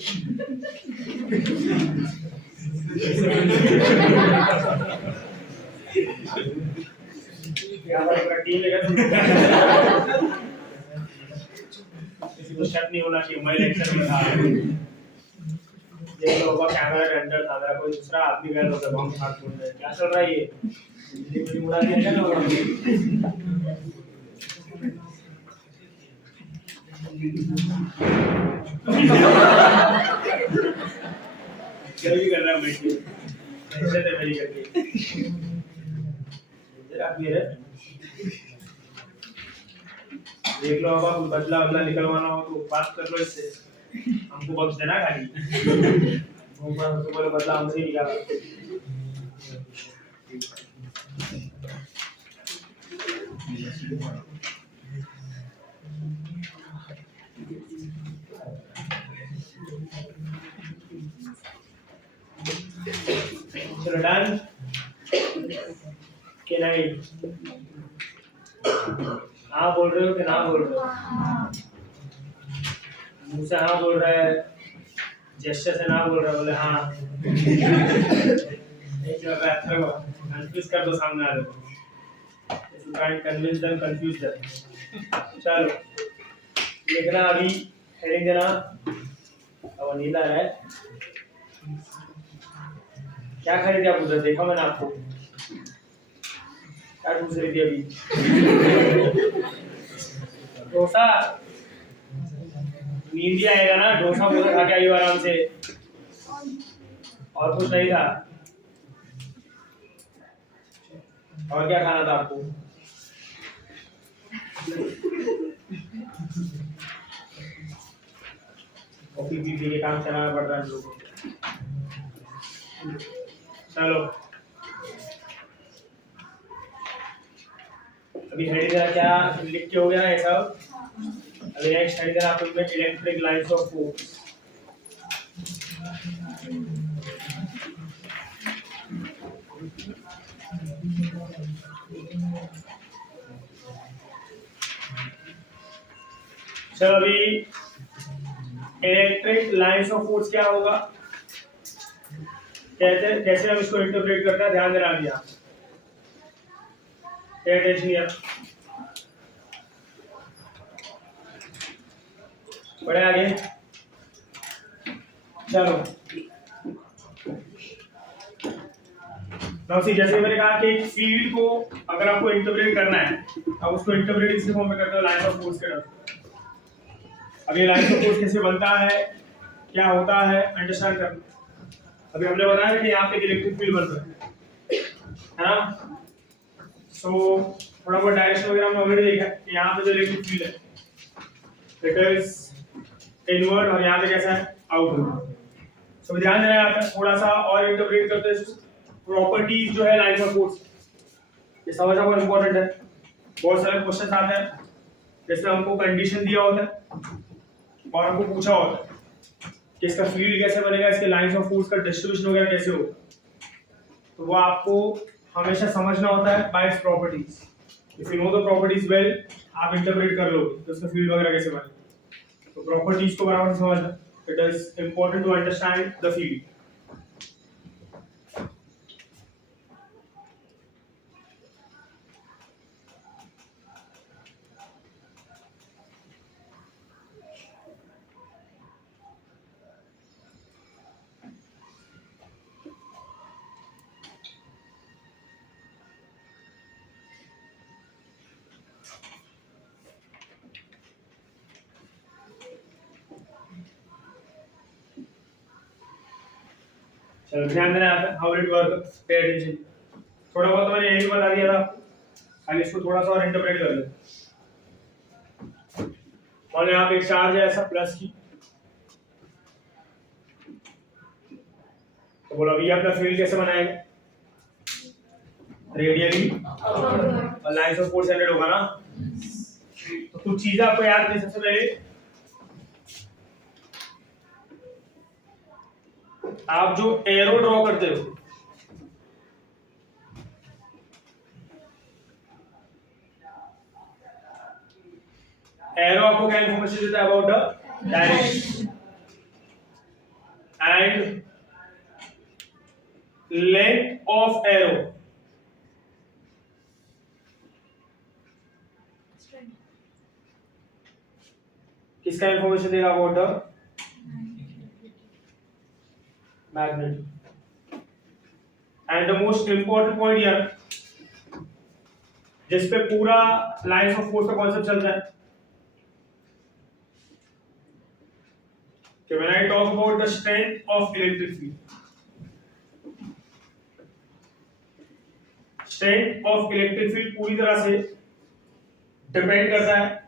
किसी को शक नहीं होना चाहिए मैं लेक्चर में था। देख लो बाबा कैमरा के अंदर था, मेरा कोई दूसरा आदमी गया तो हम हाथ बोल रहे क्या चल रहा है ये बिजली उड़ा दिया क्या ना क्या भी कर रहा है बैठ के ऐसे तो मेरी करके जरा मेरे देख लो बाबा कुछ बदला बदला निकलवाना हो तो बात कर लो इससे, हमको बख्श देना खाली तो बोले बदला हमसे ही निकालो। चलो डन कि नहीं? हाँ बोल रहे हो कि ना बोल रहे हो? मुंह से हाँ बोल रहा है, जेस्चर से ना बोल रहा है, बोले हाँ नहीं चल रहा है। अच्छा हुआ कंफ्यूज कर दो सामने वाले को, कन्विंस देम कंफ्यूज देम। चलो लिखना अभी हेडिंग देना। अब नीला है क्या खरीदे आप उधर, देखा मैंने आपको क्या पूछ रही थी अभी? डोसा नींद ही आएगा ना, डोसा बोला खा के आइए आराम से, और कुछ नहीं था। और क्या खाना था आपको? कॉफी पी के काम चलाना पड़ रहा है हम लोगों को। चलो अभी हेडिंग क्या लिख के हो गया है सब। अभी नेक्स्ट हेडिंग आपको इलेक्ट्रिक लाइन्स ऑफ फोर्स। चलो अभी इलेक्ट्रिक लाइन्स ऑफ फोर्स क्या होगा, कैसे हम इसको इंटरप्रेट करते हैं, ध्यान देना दिया। बड़े आगे चलो। नाउ सी जैसे मैंने कहा कि एक फील्ड को अगर आपको इंटरप्रेट करना है, अब उसको इंटरप्रेट इस फॉर्म में करते हो लाइन ऑफ फोर्स के तरफ। अब ये लाइन ऑफ फोर्स कैसे बनता है, क्या होता है, अंडरस्टैंड करना। अभी हमने बताया कि यहाँ पे इलेक्ट्रिक फील्ड बन रहा है ना। सो थोड़ा बहुत डायरेक्शन वगैरह हमने ऑलरेडी देखा कि यहाँ पे जो इलेक्ट्रिक फील्ड है इट इज इनवर्ड और यहाँ पे कैसा है आउटवर्ड। सो ध्यान देना यहाँ पे थोड़ा सा और इंटरप्रेट करते हैं प्रॉपर्टीज जो है लाइन ऑफ फोर्स, ये समझना बहुत इंपॉर्टेंट है। बहुत सारे क्वेश्चन आते हैं जैसे हमको कंडीशन दिया होता है और हमको पूछा होता है कि इसका फील्ड कैसे बनेगा, इसके लाइंस ऑफ फोर्स का डिस्ट्रीब्यूशन वगैरह कैसे होगा, तो वो आपको हमेशा समझना होता है bye its properties. If you know the properties well आप इंटरप्रेट कर लोगे तो उसका फील्ड वगैरह कैसे बनेगा। तो प्रॉपर्टीज को बराबर समझना, it is important to understand the field. चलो ध्यान देना यहाँ पे how it work, pay attention. थोड़ा बहुत मैंने यही बता दिया था, आगे इसको थोड़ा सा और इंटरप्रेट कर लो। और यहाँ पे एक चार्ज है ऐसा प्लस की, तो बोलो अभी अपना फील्ड कैसे बनाएगा, रेडियली और लाइंस ऑफ फोर्स जनरेट होगा ना। तो कुछ चीजें आपको याद रखनी, सबसे पहले आप जो एरो ड्रॉ करते हो, एरो आपको क्या इंफॉर्मेशन देता है about the direction. and length of arrow. किसका इंफॉर्मेशन देगा water? Magnet. And the most important point here, जिस पे पूरा लाइंस ऑफ फोर्स का कॉन्सेप्ट चलता है, कि when I talk about the strength of electric field, strength of electric field पूरी तरह से डिपेंड करता है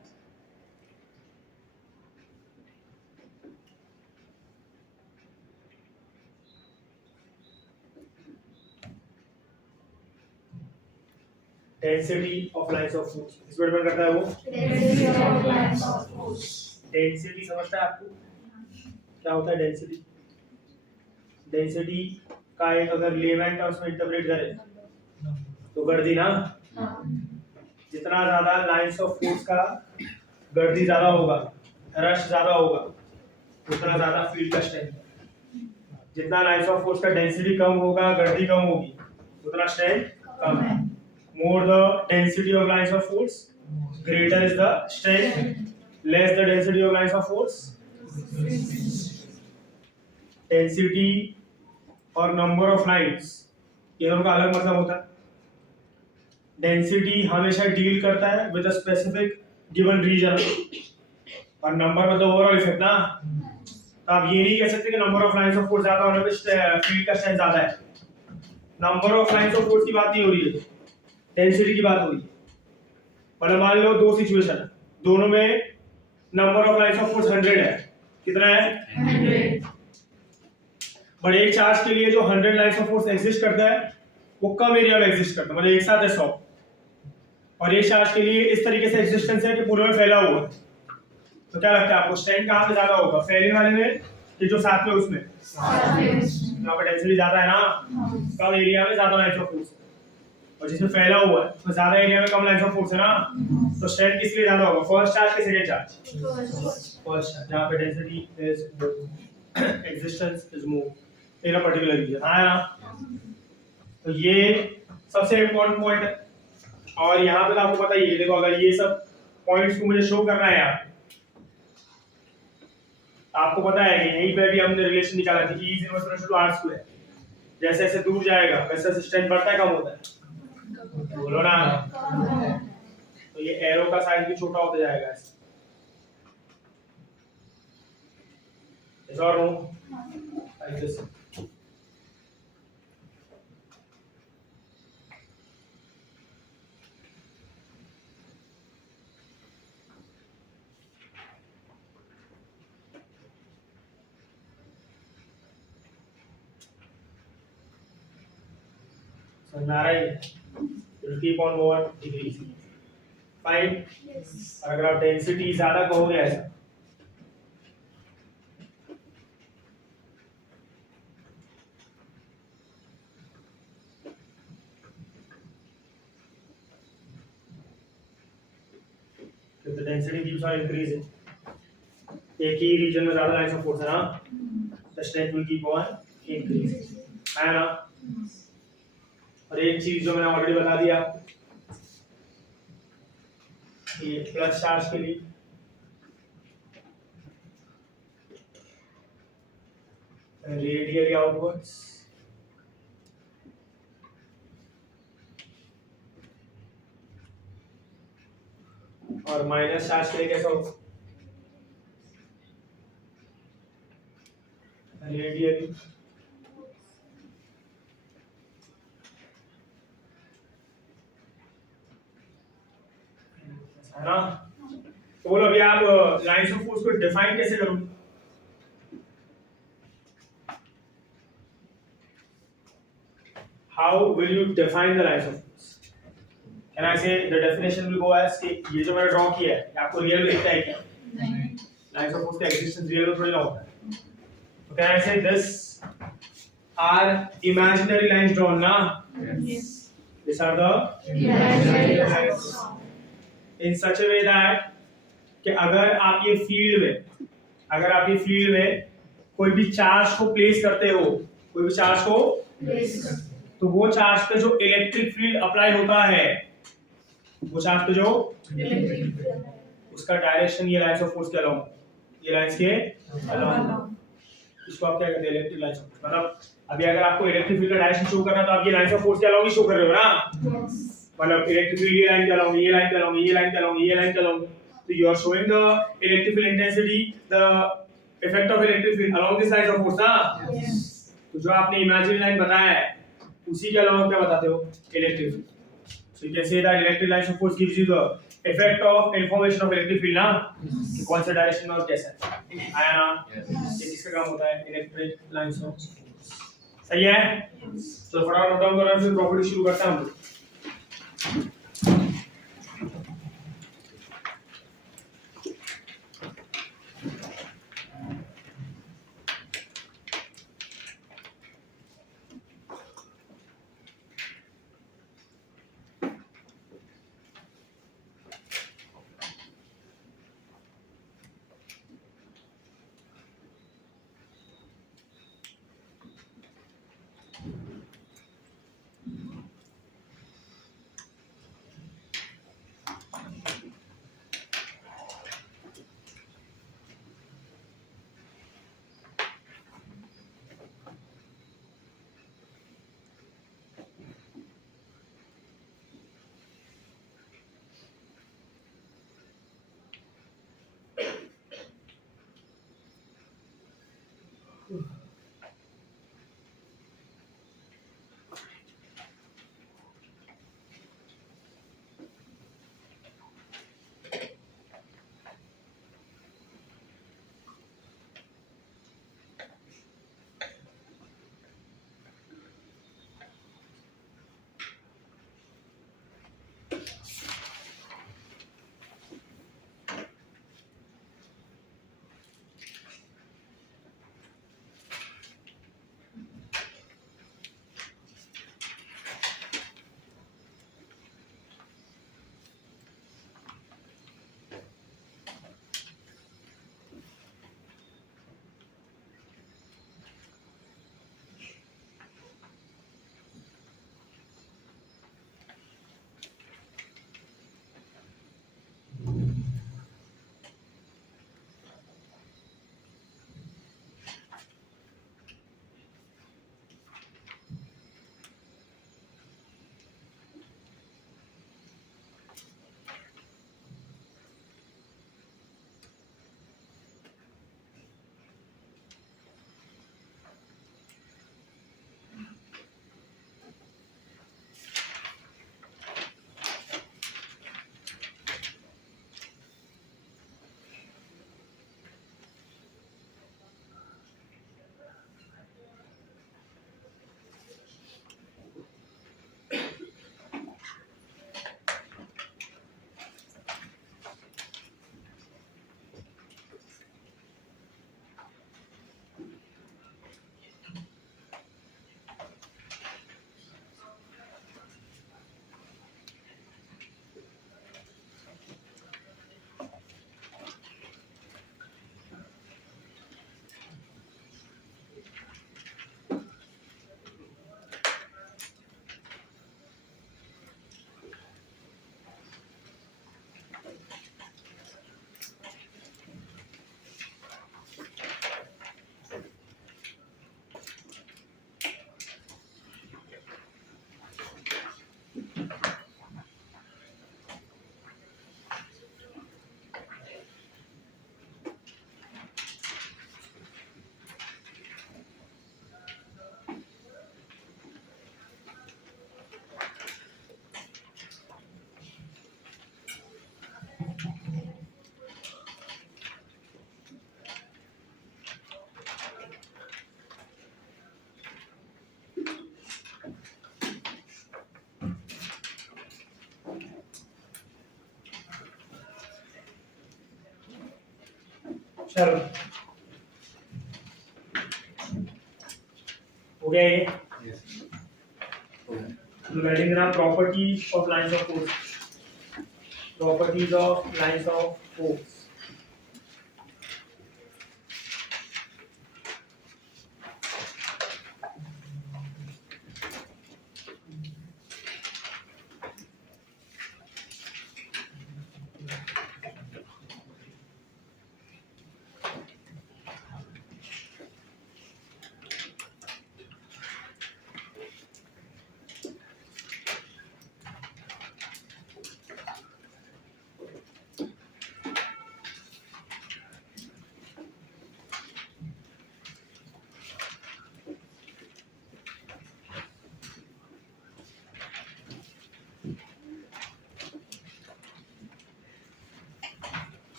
density of lines of force. इस पर डिपेंड करता है वो density of lines of force. Density. समझता है आपको क्या होता है डेंसिटी? डेंसिटी का एक अगर लेमैन टर्म्स में इंटरप्रेट करें तो गर्दी ना, जितना ज्यादा लाइंस ऑफ फोर्स का गर्दी ज्यादा होगा, रश ज्यादा होगा, उतना ज्यादा फील्ड का स्ट्रेंथ. जितना लाइंस ऑफ फोर्स का डेंसिटी कम होगा, गर्दी कम होगी, उतना स्ट्रेंथ कम है. More the density of lines of force, greater is the strength. Less the density of lines of force. Density और number of lines, ये दोनों का अलग मतलब होता है. Density हमेशा डील करता है with a specific given region, और number मतलब overall effect ना. तो आप ये नहीं कह सकते कि number of lines of force ज्यादा होने पे फील्ड का स्ट्रेंथ ज्यादा है. Number of lines of force की बात नहीं हो रही है, डेंसिटी की बात हो रही है. मतलब मान लो दो सिचुएशन है, दोनों में number of lines of force 100 है. कितना है? 100. बट एक चार्ज के लिए जो 100 लाइंस ऑफ फोर्स एग्जिस्ट करता है वो कम एरिया में एग्जिस्ट करता है, मतलब एक साथ है 100. और एक चार्ज के लिए इस तरीके से एग्जिस्टेंस है कि पूरे में फैला हुआ है. तो क्या लगता है आपको स्ट्रेंथ कहाँ पे ज्यादा होगा, फैलने वाले में कि जो साथ में उसमें? यहाँ पे डेंसिटी ज्यादा है ना, कम एरिया में ज्यादा लाइंस ऑफ फोर्स, और जिसमें फैला हुआ है तो ज्यादा एरिया में कम लाइंस ऑफ फोर्स है ना. तो स्ट्रेंथ किस लिए ज्यादा होगा, फर्स्ट चार्ज के सेकंड चार्ज? फर्स्ट चार्ज, जहां पे density is existence is more in a particular region. हां ना. तो ये सबसे इंपॉर्टेंट पॉइंट है. और यहां पे आपको पता ही है, देखो अगर ये सब पॉइंट्स को मुझे शो करना है यार, आपको पता है कि यहीं पे भी हमने रिलेशन निकाला था, E is inverse proportional to R square. जैसे जैसे दूर जाएगा वैसे स्ट्रेंथ बढ़ता है, कम होता है? बोलो ना. तो ये एरो का साइज भी छोटा होता जाएगा ऐसे. Yes or no? Like this. So Narayan will keep on what decreasing. Fine. Yes. और अगर आप डेंसिटी ज्यादा कहोगे ऐसा, if the density keeps on increasing, एक ही रीजन में ज्यादा लाइंस ऑफ फोर्स है ना, the strength will keep on increasing, है ना. और एक चीज जो मैंने ऑलरेडी बता दिया, ये प्लस चार्ज के लिए रेडियली आउटवर्ड्स, और माइनस चार्ज के लिए कैसा होगा, रेडियली है ना. तो बोलो अभी आप लाइंस ऑफ फोर्स को डिफाइन कैसे करोगे? How will you define the lines of force? Can I say the definition will go as कि ये जो मैंने ड्रॉ किया है आपको रियल दिखता है क्या? नहीं. लाइंस ऑफ फोर्स का एग्जिस्टेंस रियल में थोड़ी ना होता है. तो can I say this are imaginary lines drawn ना? Yes. These are the Imaginary lines. in such a way that कि अगर आप ये फील्ड में कोई भी चार्ज को प्लेस करते हो, कोई भी चार्ज को, तो वो चार्ज पे जो इलेक्ट्रिक फील्ड अप्लाई होता है, वो चार्ज पे जो उसका डायरेक्शन ये लाइंस ऑफ फोर्स के अलोंग, ये लाइंस के अलोंग, इसको आप क्या कहते हैं, इलेक्ट्रिक लाइंस ऑफ फोर्स। मतलब अभी अगर आपको इलेक्ट्रिक फील्ड का डायरेक्शन शो करना तो आप ये लाइंस ऑफ फोर्स के अलोंग ही शो कर रहे हो ना, मतलब इलेक्ट्रिक फील्ड ये लाइन के अलोंग, ये लाइन के अलोंग, ये लाइन के अलोंग, ये लाइन के अलोंग, तो you are showing the electric field intensity, the effect of electric field along this line of force ना। तो जो आपने इमेजिनरी लाइन बताया है उसी के अलावा क्या बताते हो, electric field. So you can say that electric lines of force gives you the effect of information of electric field ना, कि कौन सा डायरेक्शन में और कैसा आया ना, ये किसका काम होता है, इलेक्ट्रिक लाइंस ऑफ, सही है। तो फटाफट नोट डाउन करो, फिर प्रॉपर्टी शुरू करते हैं हम लोग। चलो हो गया ये। Writing down properties of lines of force. Properties of lines of force.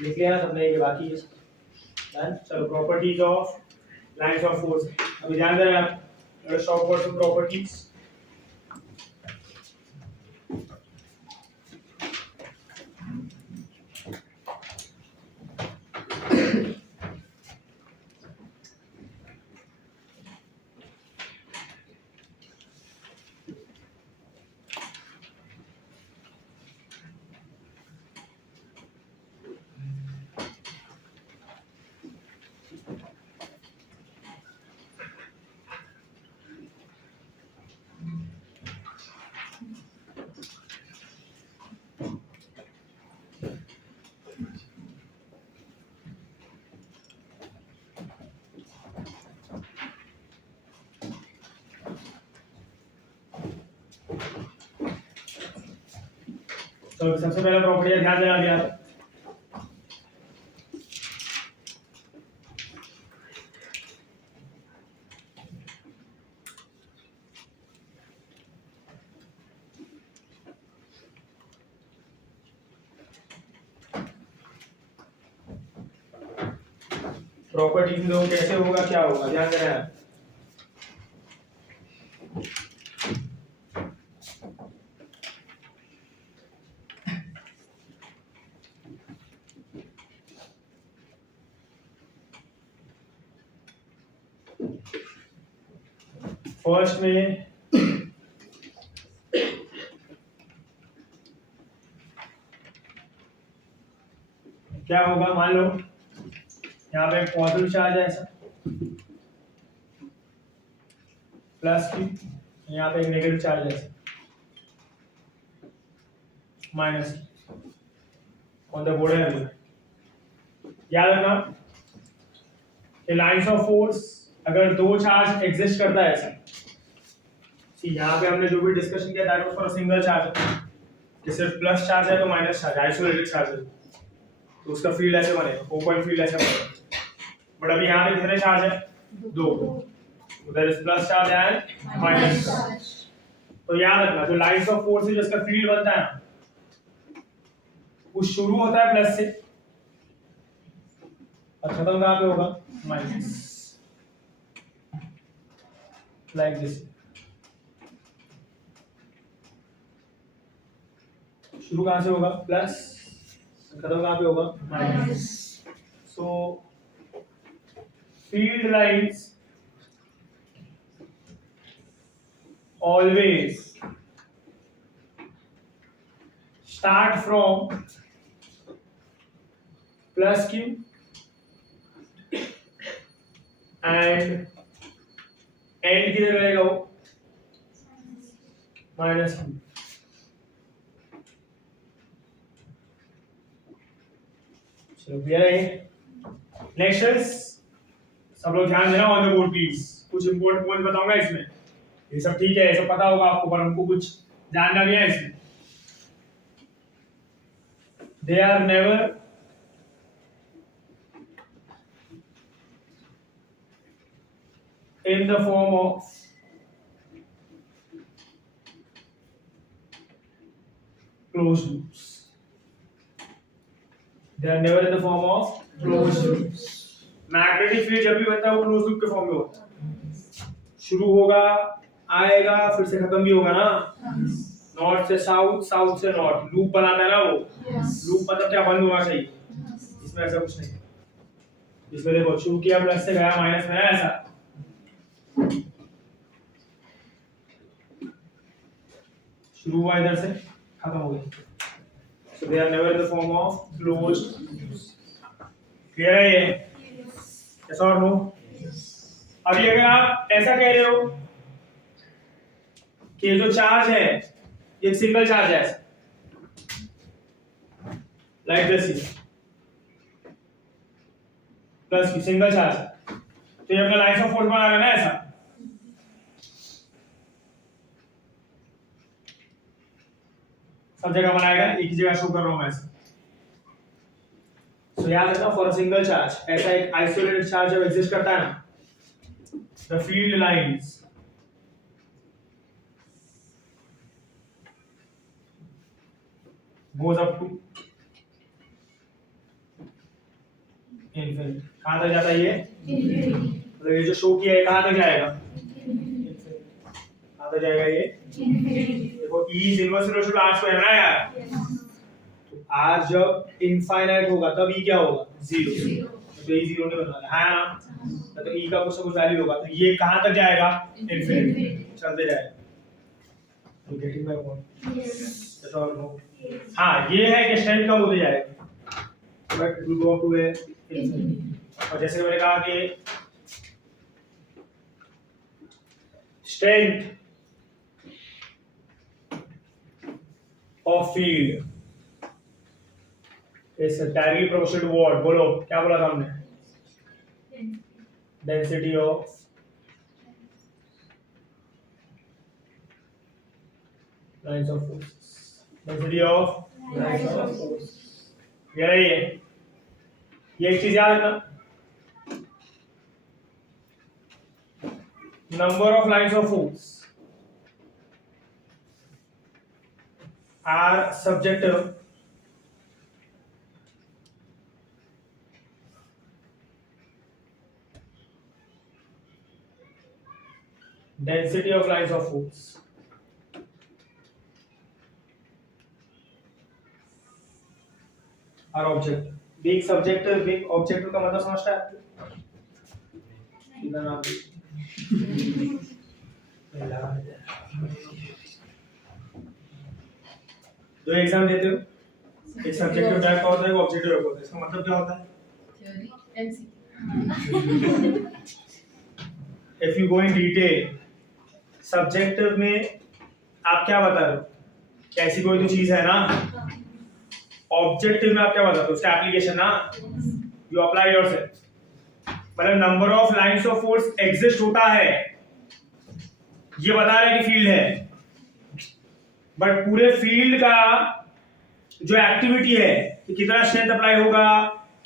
लिख लिया सबने, ये बाकी है डन। चलो properties of lines of force, अभी ध्यान देना आप, let's talk about some properties. तो सबसे पहला प्रॉपर्टी ध्यान देना अभी आप, प्रॉपर्टीज में कैसे होगा क्या होगा, ध्यान देना आप। फर्स्ट में क्या होगा, मान लो यहाँ पे पॉजिटिव चार्ज है ऐसा प्लस की, यहाँ पे एक नेगेटिव चार्ज है ऐसा माइनस की ऑन द बोर्ड है। याद रखना कि लाइंस ऑफ फोर्स अगर दो चार्ज एग्जिस्ट करता है ऐसा, यहाँ पे हमने जो भी डिस्कशन किया that was for single charge, कि सिर्फ प्लस चार्ज है तो माइनस चार्ज आइसोलेटेड चार्ज है तो उसका फील्ड ऐसे बनेगा, ओपन फील्ड ऐसे बनेगा। बट अभी यहाँ पे कितने चार्ज है, दो, उधर इस plus charge and minus charge. तो याद रखना जो लाइंस ऑफ फोर्स है जिसका फील्ड बनता है ना, वो शुरू होता है प्लस से और खत्म कहाँ पे होगा, माइनस, लाइक दिस। शुरू कहाँ से होगा, प्लस, खत्म कहाँ पे होगा, minus. So field lines always start from plus q and end किधर रहेगा वो, माइनस q। चलो क्लियर है। नेक्स्ट सब लोग ध्यान देना ऑन द बोर्ड प्लीज, कुछ इंपॉर्टेंट पॉइंट बताऊंगा इसमें। ये सब ठीक है, ये सब पता होगा आपको, पर हमको कुछ जानना भी है इसमें। They are never in the form of closed loops. They are never in the form of closed loops. Magnetic field जब भी बनता है वो क्लोज लूप के फॉर्म में होता है, शुरू होगा आएगा फिर से खत्म भी होगा ना, नॉर्थ से साउथ, साउथ से नॉर्थ, लूप बनाता है ना वो। लूप मतलब क्या, बंद होना चाहिए, इसमें ऐसा कुछ नहीं। इसमें देखो शुरू किया प्लस से गया माइनस में, ऐसा शुरू हुआ इधर से खत्म हो गया। So they are never in the form of closed loops. Clear है ये? Yes or no? अभी अगर आप ऐसा कह रहे हो कि जो चार्ज है ये सिंगल चार्ज है लाइक दिस, प्लस की सिंगल चार्ज, तो ये अपना लाइंस ऑफ फोर्स बना रहा है ना ऐसा। सब जगह बनाएगा, एक ही जगह शो कर रहा हूं मैं ऐसा। सो याद रखना फॉर अ सिंगल चार्ज, ऐसा एक आइसोलेटेड चार्ज जब एग्जिस्ट करता है ना, the field lines goes up to infinity. कहाँ तक जाता है ये? Infinity. मतलब ये जो शो किया है कहाँ तक जाएगा? Infinity. कहाँ तक जाएगा ये? Infinity. देखो E is inverse ratio R square है ना यार। Yes. तो R जब इनफाइनाइट होगा तब E क्या होगा? 0। Zero. तो ये 0 नहीं बनने वाला है ना। तो E का कुछ ना कुछ वैल्यू होगा, तो ये कहाँ तक जाएगा? इन्फिनिटी। चलते जाएगा। तो getting my point? Yes. That's all no. Yes. हाँ ये है कि स्ट्रेंथ कम होते जाएगा, but will go to a Infinity. और जैसे मैंने कहा कि strength of field is directly proportional to what? बोलो क्या बोला था हमने? Density of lines of force. Density of Lines of force. ये रही है। ये एक चीज याद रखना, number of lines of force are subjective density of lines of force are objective। being subjective being objective का मतलब समझता है? इधर आप जो एग्जाम देते हो एक सब्जेक्टिव टाइप का होता है, वो ऑब्जेक्टिव टाइप होता है। इसका मतलब क्या होता है? Theory. MCQ. If you go in detail, subjective में आप क्या बता रहे हो? कैसी कोई तो चीज है ना। ऑब्जेक्टिव में आप क्या बताते हो? उसका एप्लीकेशन ना, यू अप्लाई योरसेल्फ। मतलब number of lines of force exist होता है, ये बता रहे हैं कि फील्ड है, बट पूरे फील्ड का जो एक्टिविटी है कि कितना स्ट्रेंथ अप्लाई होगा,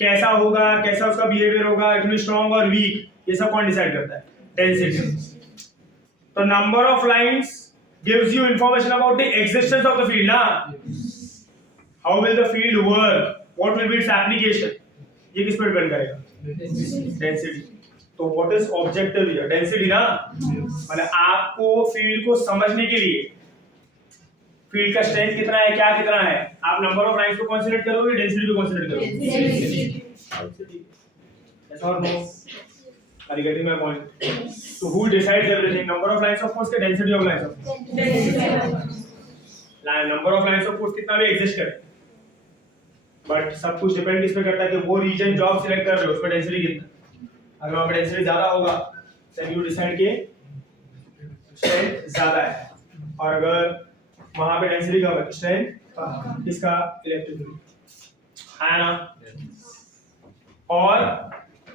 कैसा होगा, कैसा उसका बिहेवियर होगा, इतनी स्ट्रॉन्ग और वीक, ये सब कौन डिसाइड करता है? डेंसिटी। तो number of lines gives you information about the existence of the field ना। How will the field work, what will be its application, ये किस पर डिपेंड करेगा? डेंसिटी। तो what is objective here? Density ना। मतलब आपको फील्ड को समझने के लिए फील्ड का स्ट्रेंथ कितना है, क्या कितना है, आप नंबर ऑफ लाइंस को कंसीडर करोगे, डेंसिटी को कंसीडर करोगे? Density. Yes or no? Are you getting my point? So who decides everything? Number of lines of force के density of lines of force? Density. Number of lines of force कितना भी exist करे, but सब कुछ depend इस पे करता है कि वो रीजन जो आप सिलेक्ट कर रहे हो उस पे डेंसिटी कितना। अगर वहाँ पे डेंसिटी ज्यादा होगा then you decide कि स्ट्रेंथ ज्यादा है, और अगर वहाँ पे डेंसिटी कम है स्ट्रेंथ इसका इलेक्ट्रिक है ना। और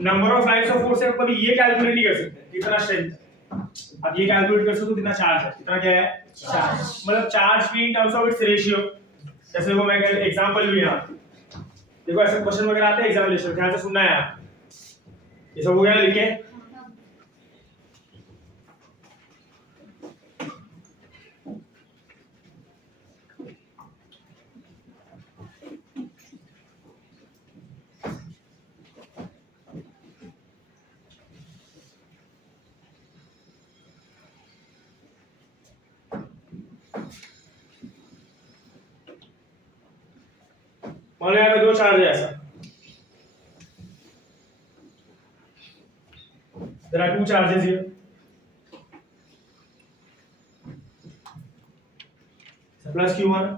number of lines of force से कभी ये कैलकुलेट नहीं कर सकते कितना स्ट्रेंथ है। अब ये कैलकुलेट कर सकते हो कितना चार्ज है, कितना क्या है चार्ज, मतलब चार्ज भी in terms of its ratio. जैसे वो मैं एग्जांपल भी यहाँ देखो, ऐसे क्वेश्चन वगैरह आते हैं एग्जामिनेशन, ध्यान से सुनना है आप। ये सब हो गया लिखे। मान लो यहाँ पे दो चार्ज है ऐसा, there are two charges here, plus q1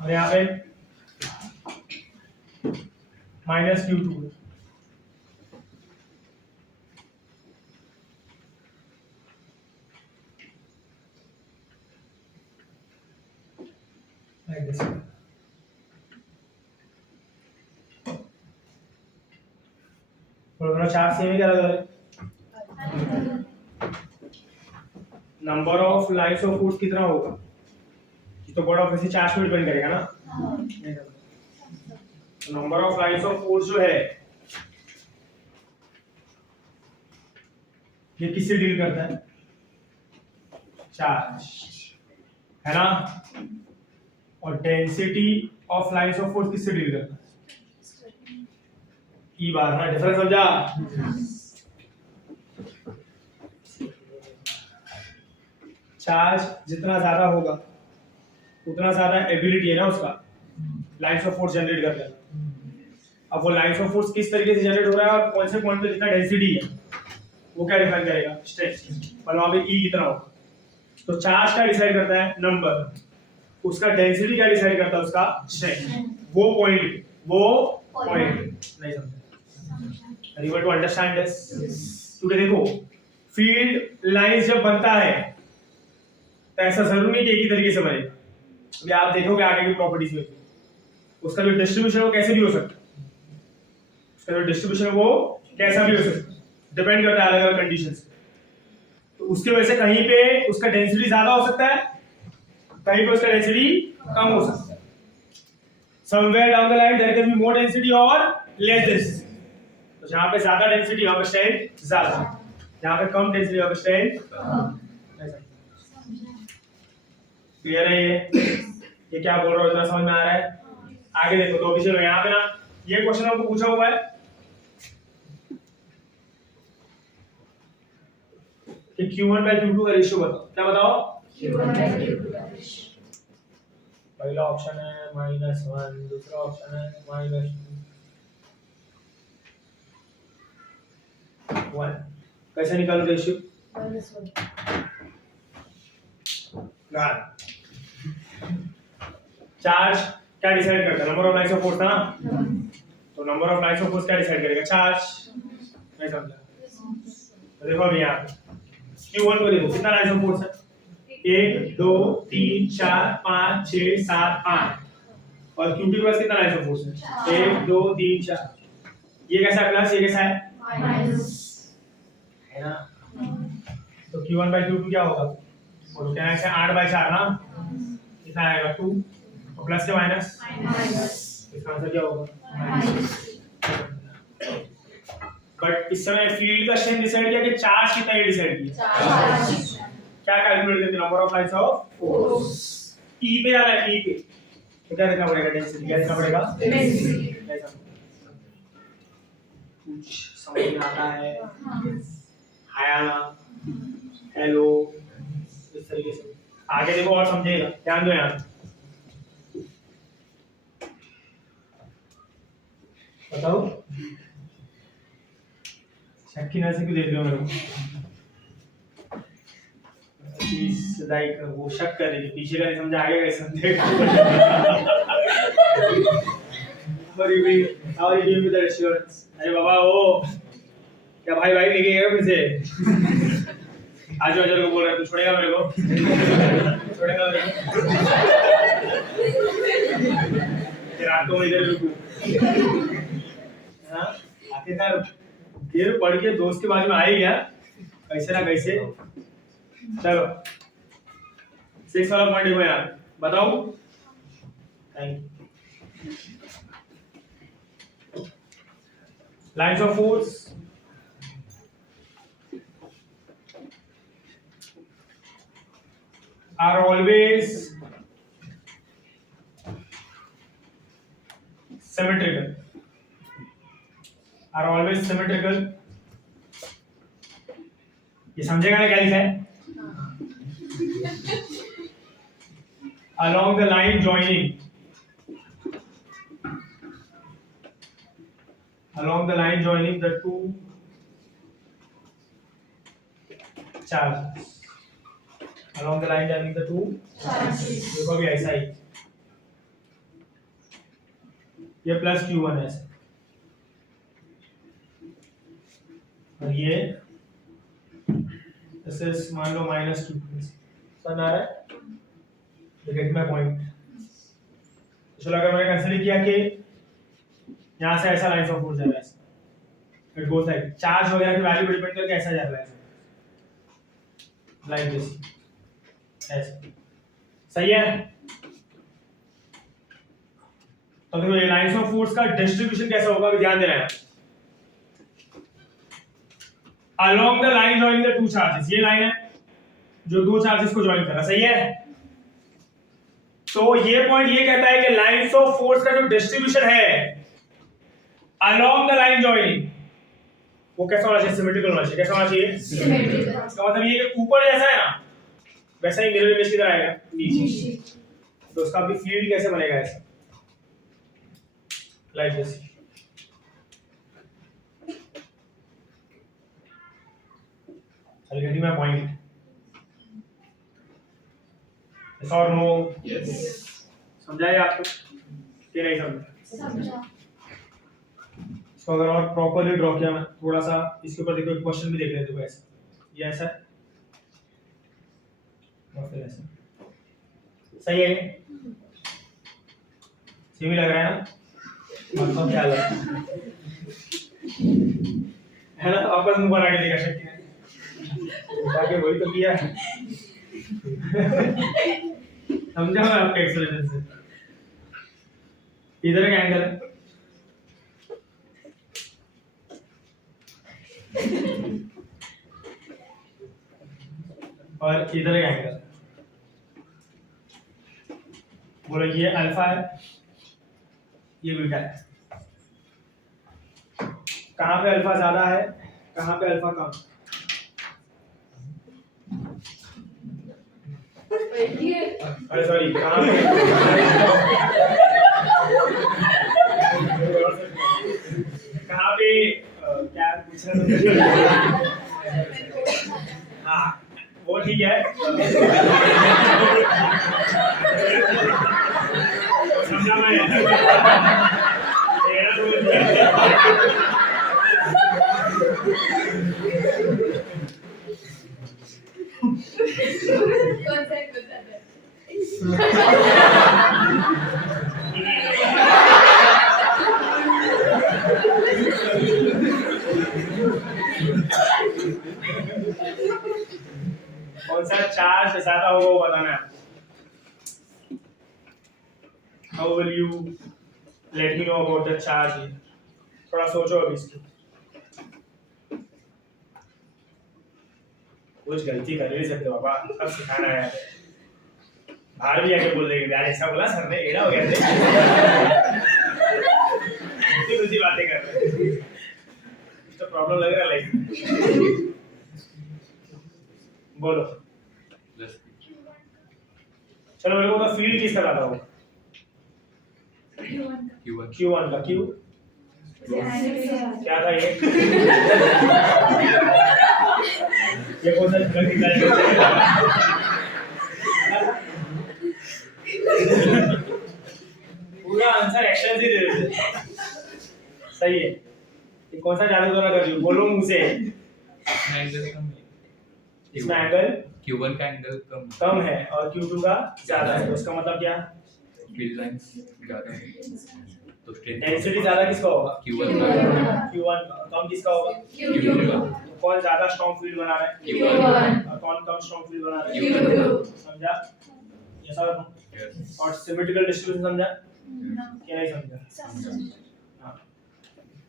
और यहाँ पे माइनस q2 like this। दोनों चार्ज सेम है क्या अलग अलग? Number of lines of force कितना होगा? ये तो बोर्ड ऑफ ऐसे चार्ज पे डिपेंड करेगा ना। Number of lines of force जो है ये किससे डील करता है? चार्ज, है ना। और density of lines of force किससे डील करता है? ई बार ना। डिफरेंस समझा? चार्ज जितना ज्यादा होगा उतना ज्यादा एबिलिटी है ना उसका लाइन्स ऑफ फोर्स जनरेट करने का। अब वो लाइन्स ऑफ फोर्स किस तरीके से जनरेट हो रहा है और कौन से पॉइंट पे कितना डेंसिटी है वो क्या डिफाइन करेगा? स्ट्रेस। मतलब वहां पे ई कितना होगा। तो चार्ज क्या डिसाइड करता है? नंबर। उसका डेंसिटी क्या डिसाइड करता है? उसका स्ट्रेस। वो पॉइंट नहीं समझा? Are you able to understand this? क्योंकि देखो फील्ड लाइंस जब बनता है तो ऐसा जरूरी नहीं कि एक ही तरीके से बने। अभी आप देखोगे आगे की प्रॉपर्टीज में उसका जो डिस्ट्रीब्यूशन है वो कैसे भी हो सकता है। उसका जो डिस्ट्रीब्यूशन है वो कैसा भी हो सकता है, डिपेंड करता है अलग अलग कंडीशंस पे। तो उसकी वजह से कहीं पे उसका डेंसिटी ज्यादा हो सकता है, कहीं पे उसका डेंसिटी कम हो सकता है। Somewhere down the line there can be more density और लेस डेंसिटी। तो जहां पे ज्यादा डेंसिटी वहां पे स्ट्रेंथ ज्यादा, जहां पे कम डेंसिटी वहां पे स्ट्रेंथ कम। क्लियर है? ये क्या बोल रहा हूँ इतना समझ में आ रहा है? आगे देखो तो अभी चलो यहाँ पे ना ये क्वेश्चन आपको पूछा हुआ है कि Q1 by Q2 का रेशियो बताओ। क्या बताओ? पहला ऑप्शन है -1, दूसरा ऑप्शन है -1। कैसे निकालो रेशियो? चार्ज क्या डिसाइड करता है? Number of lines of force था ना। तो number of lines of force क्या डिसाइड करेगा? चार्ज। नहीं समझा? तो देखो अभी यहाँ Q1 को देखो कितना लाइन्स ऑफ फोर्स है? 1 2 3 4 5 6 7 8। और Q2 के पास कितना लाइन्स ऑफ फोर्स है? 1 2 3 4। ये कैसा है प्लस, ये कैसा है माइनस, है ना। तो Q1 by Q2 क्या होगा? बोलो क्या है? 8 by 4 ना। कितना आएगा? 2 और प्लस के माइनस इसका आंसर क्या होगा? बट इस समय फील्ड का स्ट्रेंथ डिसाइड किया कि चार्ज कितना ये डिसाइड किया। क्या कैलकुलेट करते? Number of lines of force. E पे आ रहा है, ई पे तो क्या लिखना पड़ेगा? डेंसिटी। क्या लिखना पड़ेगा? डेंसिटी। कुछ समझ में आता है? हाय ना, हेलो, इस तरीके से आगे देखो और समझेगा। ध्यान दो यहाँ बताओ। शक्की नजर से क्यों देख रहे हो मेरे को? लाइक वो शक कर रही थी, पीछे का नहीं समझा आगे का समझेगा। अरे बाबा ओ क्या भाई लेके गए फिर से? आज अजय को बोल रहा है तू छोड़ेगा मेरे को? छोड़ेगा मेरे को? रात को इधर रुकू। हाँ आखिरकार देर पढ़ के दोस्त के बाजू में आ ही गया कैसे ना कैसे। चलो 6 वाला पॉइंट देखो यार, बताओ। Lines of force are always symmetrical. Are always symmetrical. ये समझेगा ना क्या लिखा है? Along the line joining. Along the line joining the two charges. Along the line joining the two charges. देखो भी ऐसा ही, ये प्लस Q1 है और ये इस मान लो -2। समझ आ रहा है? Gate my point. चलो अगर मैंने कंसीडर किया कि यहाँ से ऐसा लाइन्स ऑफ फोर्स जा रहा है इट गोस लाइक चार्ज वगैरह की वैल्यू पर डिपेंड करके ऐसा जा रहा है लाइक दिस ऐसे सही है। तो देखो ये लाइंस ऑफ फोर्स का डिस्ट्रीब्यूशन कैसा होगा ध्यान देना है। Along the line joining the two charges, ये लाइन है जो दो चार्जेस को ज्वाइन कर रहा है, सही है। तो ये पॉइंट ये कहता है कि लाइंस ऑफ फोर्स का जो डिस्ट्रीब्यूशन है अलोंग द लाइन जॉइनिंग वो कैसा होना चाहिए, सिमेट्रिकल होना चाहिए। कैसा होना चाहिए, सिमेट्रिकल। इसका मतलब ये कि ऊपर जैसा है ना वैसा ही मिरर इमेज की तरह आएगा नीचे। तो उसका भी फील्ड कैसे बनेगा ऐसा like this. Are you getting my point? Yes or no? Yes. समझाया आपको कि नहीं समझा? समझा। इसको अगर और प्रॉपर्ली ड्रॉ किया मैं थोड़ा सा इसके ऊपर देखो एक क्वेश्चन भी देख लेते हो ऐसा, ये ऐसा है और फिर ऐसा, सही है सही भी लग रहा है ना, आपको क्या लग रहा है ना, वापस मुंह बना के देखा शक्ति ने ताकि वही तो किया है। समझा मैं आपके एक्सप्लेनेशन से। इधर का एंगल है और इधर का एंगल, बोलो ये अल्फा है ये बीटा है। कहाँ पे अल्फा ज्यादा है कहाँ पे अल्फा कम? अरे सॉरी कहाँ पे कहाँ पे क्या पूछ रहे थे? हाँ वो ठीक है समझा मैं तेरा तो कौन सा एक बता दे। कौन सा चार्ज ज्यादा होगा वो बताना है। How will you let me know about the charge? थोड़ा सोचो अभी इसकी, कुछ गलती कर नहीं सकते बाबा, सब सिखाना है। बाहर भी आके बोल देंगे यार ऐसा बोला सर ने, एड़ा हो गया थे। कुछ बातें कर रहे हैं, तो प्रॉब्लम लग रहा है लाइफ। बोलो चलो मेरे को फील्ड किसका ज्यादा होगा? Q1 का। Q क्या था ये? ये कौन सा गलती कर पूरा आंसर एक्शन से दे देते। सही है, ये कौन सा जादू कर रही हो बोलो मुंह से। एंगल कम है, इसमें एंगल Q1 का एंगल कम है और Q2 का ज्यादा है, तो उसका मतलब क्या? फील्ड लाइंस ज्यादा है तो स्ट्रेन डेंसिटी ज्यादा किसका होगा? Q1 का Q1 का। कम किसका होगा? Q2 का तो कौन ज्यादा स्ट्रॉन्ग फील्ड बना रहा है? Q1 और कौन कम स्ट्रॉन्ग फील्ड बना रहा है? Q2 समझा ये सब? यस और सिमेट्रिकल डिस्ट्रीब्यूशन समझा क्या नहीं समझा? हाँ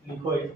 लिखो ये।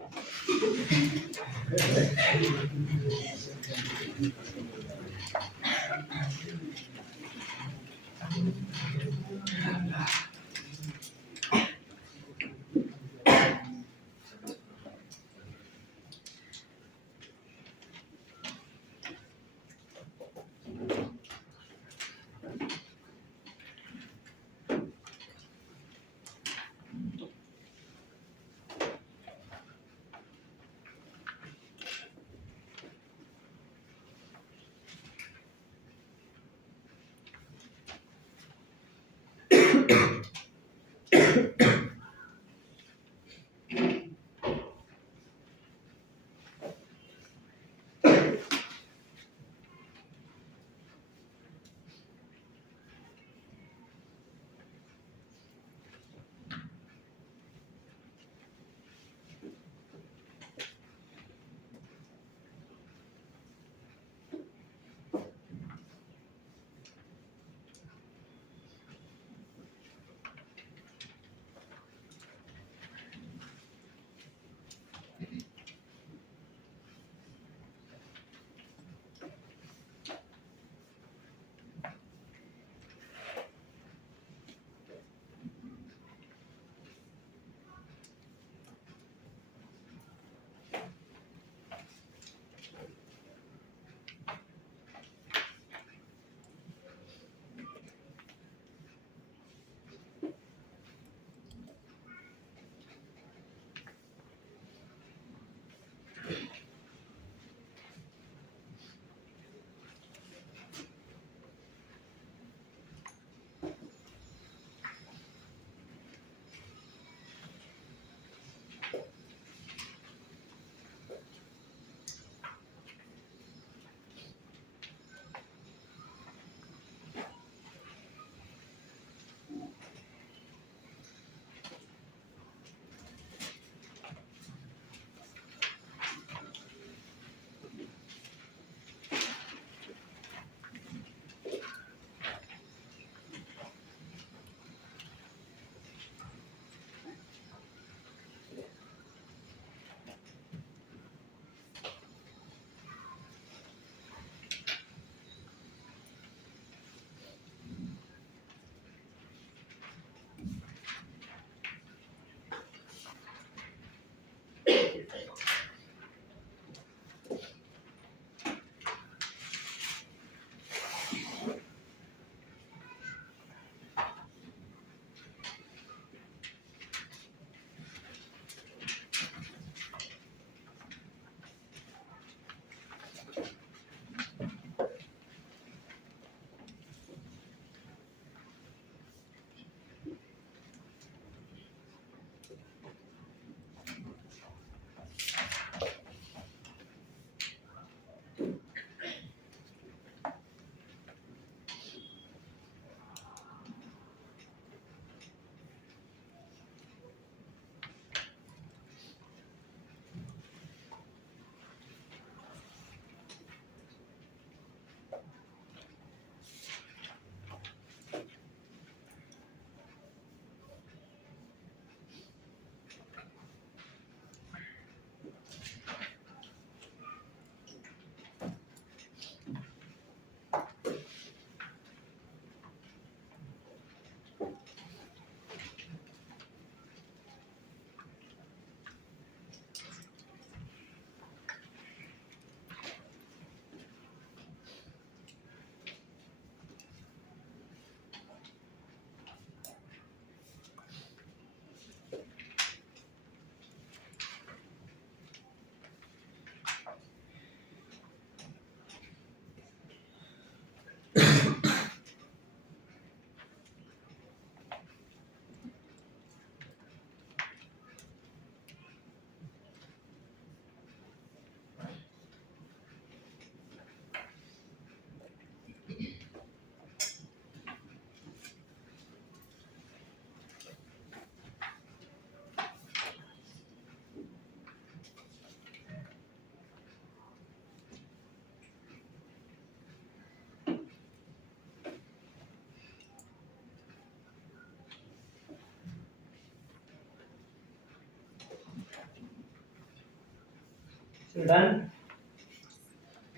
डन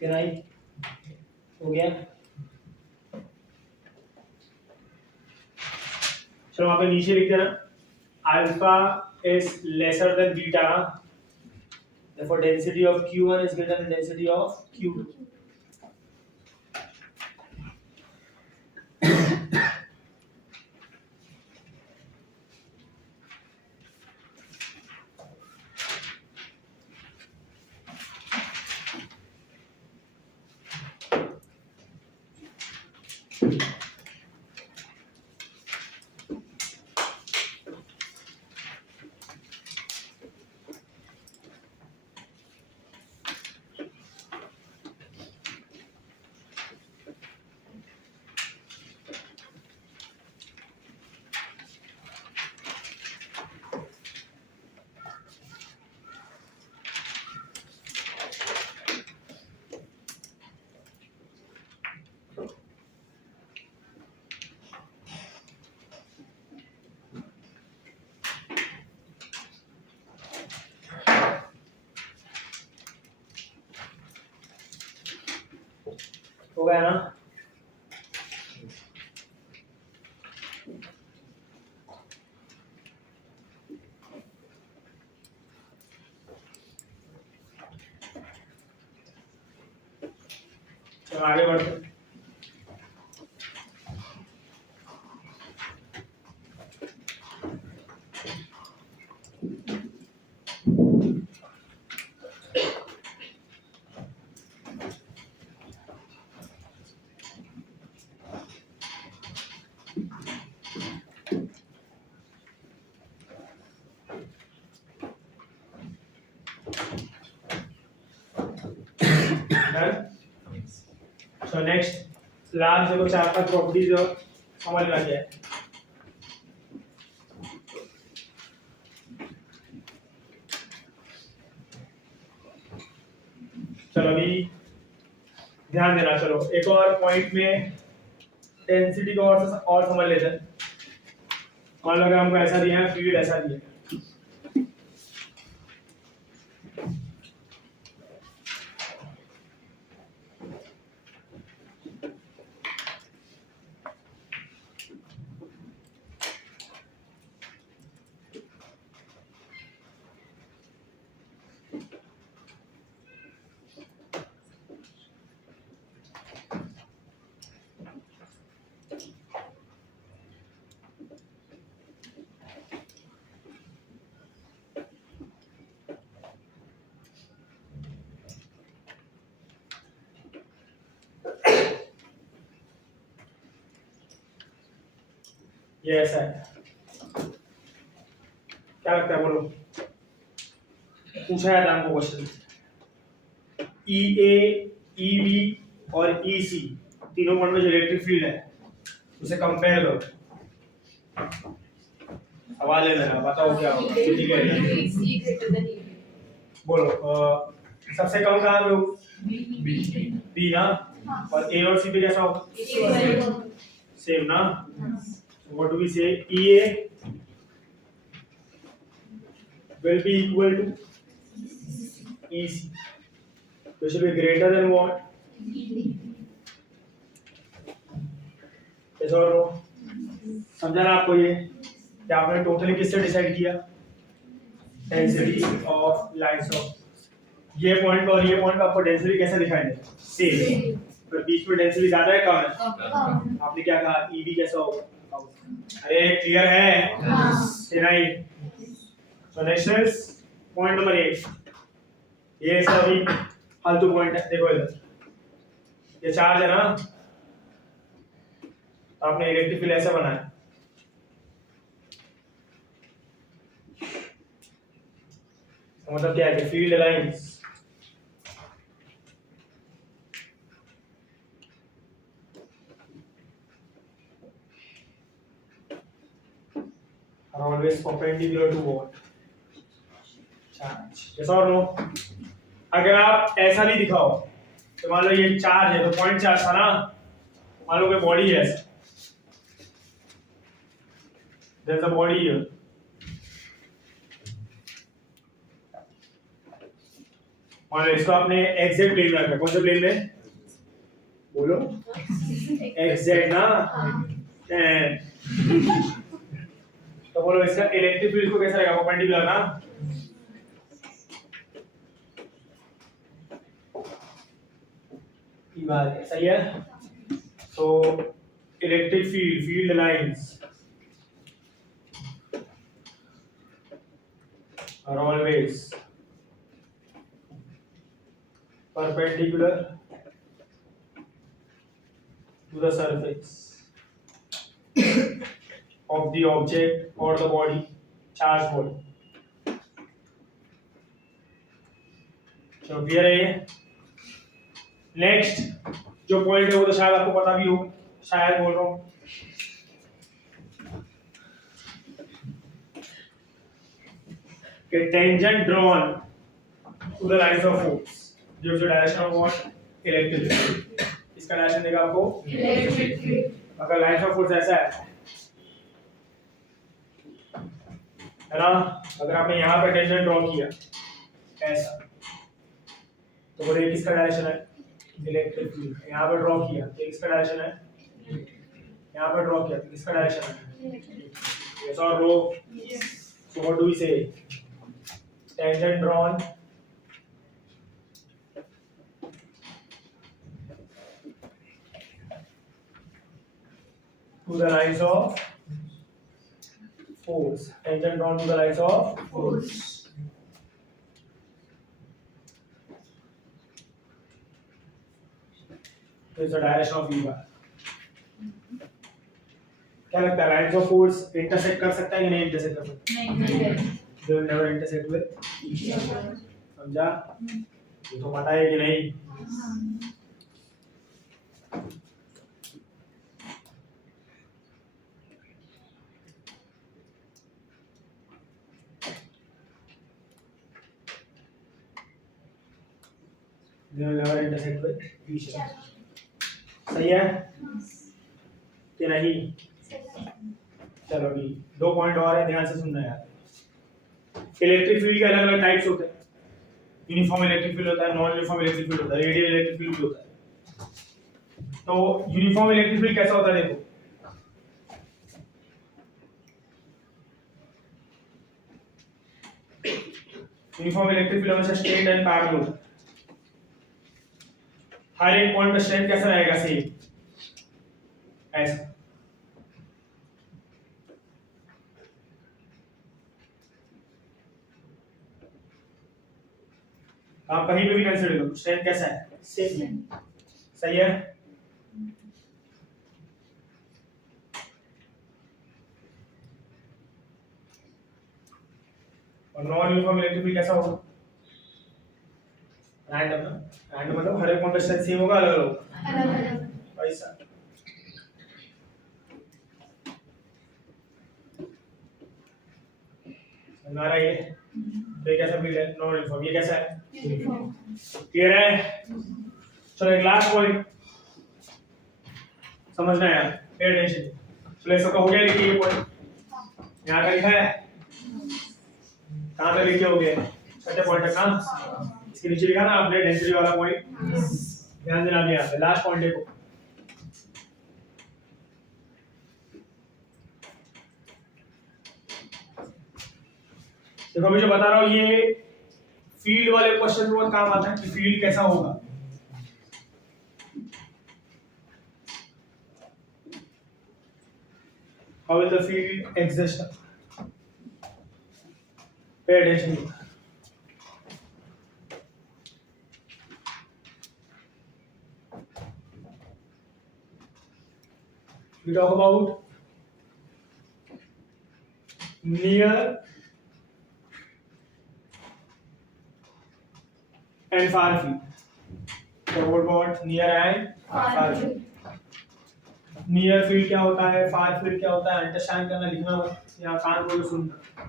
किनाई हो गया। चलो वहां पे नीचे लिख देना alpha is lesser than beta, therefore density of q1 is greater than density of q2। हो गया ना? चलो आगे बढ़ते हैं। So next लास्ट देखो 4-5 प्रॉपर्टीज समझ में आ गया है। चलो अभी ध्यान देना। चलो एक और पॉइंट में डेंसिटी को और समझ लेते हैं। मान लो अगर हमको ऐसा दिया है, फील्ड ऐसा दिया है, ये ऐसा है। क्या लगता है बोलो? पूछा है हमको क्वेश्चन। EA, EB और EC तीनों पॉइंट में जो इलेक्ट्रिक फील्ड है उसे कंपेयर करो। सवाल है मेरा, बताओ क्या होगा? ठीक है बोलो। सबसे कम कहाँ पे हो? बी ना। और ए और सी पे कैसा होगा? सेम ना। What do we say? EA will be equal to EC, which will be greater than what? Yes or no? समझा ना आपको ये? क्या आपने टोटली किससे डिसाइड किया? डेंसिटी ऑफ लाइंस ऑफ ये पॉइंट और ये पॉइंट आपको डेंसिटी कैसे दिखाई दे? सेम। पर बीच में डेंसिटी ज्यादा है कम है? आपने क्या कहा? EB कैसा होगा? अरे क्लियर है? नहीं। So next is point number 8। ये सभी फालतू पॉइंट है। देखो इधर ये चार्ज है ना, तो आपने इलेक्ट्रिक फील्ड ऐसे बनाया। मतलब क्या है? Field lines are always perpendicular to what? Charge. Yes or no? अगर आप ऐसा नहीं दिखाओ तो मान लो ये चार्ज है तो पॉइंट चार्ज था ना, मान लो कि बॉडी है ऐसा, there is a body here, और इसको आपने एग्जैक्ट प्लेन में रखा है। कौन से प्लेन में? बोलो एग्जैक्ट ना। तो बोलो इसका इलेक्ट्रिक फील्ड को कैसा रहेगा? परपेंडिकुलर ना। ये बात सही है। तो electric field lines are always perpendicular to the surface of the object or the body, charged body. चलो क्लियर है ये। नेक्स्ट जो पॉइंट है वो तो शायद आपको पता भी हो, शायद बोल रहा हूँ। Tangent drawn to the lines of force gives the direction of what? Electric field. इसका डायरेक्शन देगा आपको इलेक्ट्रिक फील्ड। अगर लाइन्स ऑफ फोर्स ऐसा है ना, अगर आपने यहाँ पे टेंजेंट ड्रॉ किया ऐसा, तो बोले किसका डायरेक्शन है? Electric field. यहाँ पे ड्रॉ किया तो किसका डायरेक्शन है? यहाँ पे ड्रॉ किया तो किसका डायरेक्शन है? यस और no. So what do we say? Tangent drawn to the lines of force. Tangent drawn to the lines of force. So it's the direction of V bar. क्या लगता है लाइन्स ऑफ फोर्स इंटरसेक्ट कर सकता है कि नहीं intersect कर सकता? नहीं। They will never intersect with each other. समझा? ये तो पता है कि नहीं? They will never intersect with each other. सही है कि नहीं? चलो भी दो पॉइंट और है, ध्यान से सुनना यार। इलेक्ट्रिक फील्ड के अलग अलग टाइप्स होते हैं। यूनिफॉर्म इलेक्ट्रिक फील्ड होता है, नॉन यूनिफॉर्म इलेक्ट्रिक फील्ड होता है, रेडियल इलेक्ट्रिक फील्ड भी होता है। तो यूनिफॉर्म इलेक्ट्रिक फील्ड कैसा होता है? देखो यूनिफॉर्म इलेक्ट्रिक फील्ड हमेशा स्ट्रेट एंड पैरेलल होता है। हर एक पॉइंट का स्ट्रेंथ कैसा रहेगा? सेम ऐसा। आप कहीं पे भी कंसीडर करो, स्ट्रेंथ कैसा है? सेम। सही है। और नॉन यूनिफॉर्म इलेक्ट्रिक फील्ड कैसा होगा? रैंडम ना। रैंडम मतलब हर एक पॉइंट का स्ट्रेंथ सेम होगा, अलग अलग होगा। ऐसा समझ रहा है ये? तो कैसा फील्ड है? Non uniform. ये कैसा है? क्लियर है? चलो एक लास्ट पॉइंट समझना है यार, पे अटेंशन। चलो इसका हो गया, लिखिए ये पॉइंट यहाँ का लिखा है, कहाँ तक लिखे हो गए? छठे पॉइंट तक ना। इसके नीचे लिखा ना आपने डेंसिटी वाला पॉइंट, ध्यान देना यहाँ पे। लास्ट पॉइंट देखो, देखो मैं जो बता रहा हूँ ये फील्ड वाले क्वेश्चन में बहुत काम आता है कि फील्ड कैसा होगा। How will the field exist? Pay attention. We talk about near and far field. So what about near and far field? Near field क्या होता है, फार फील्ड क्या होता है, अंडरस्टैंड करना, लिखना, यहाँ कान खोल के सुनना।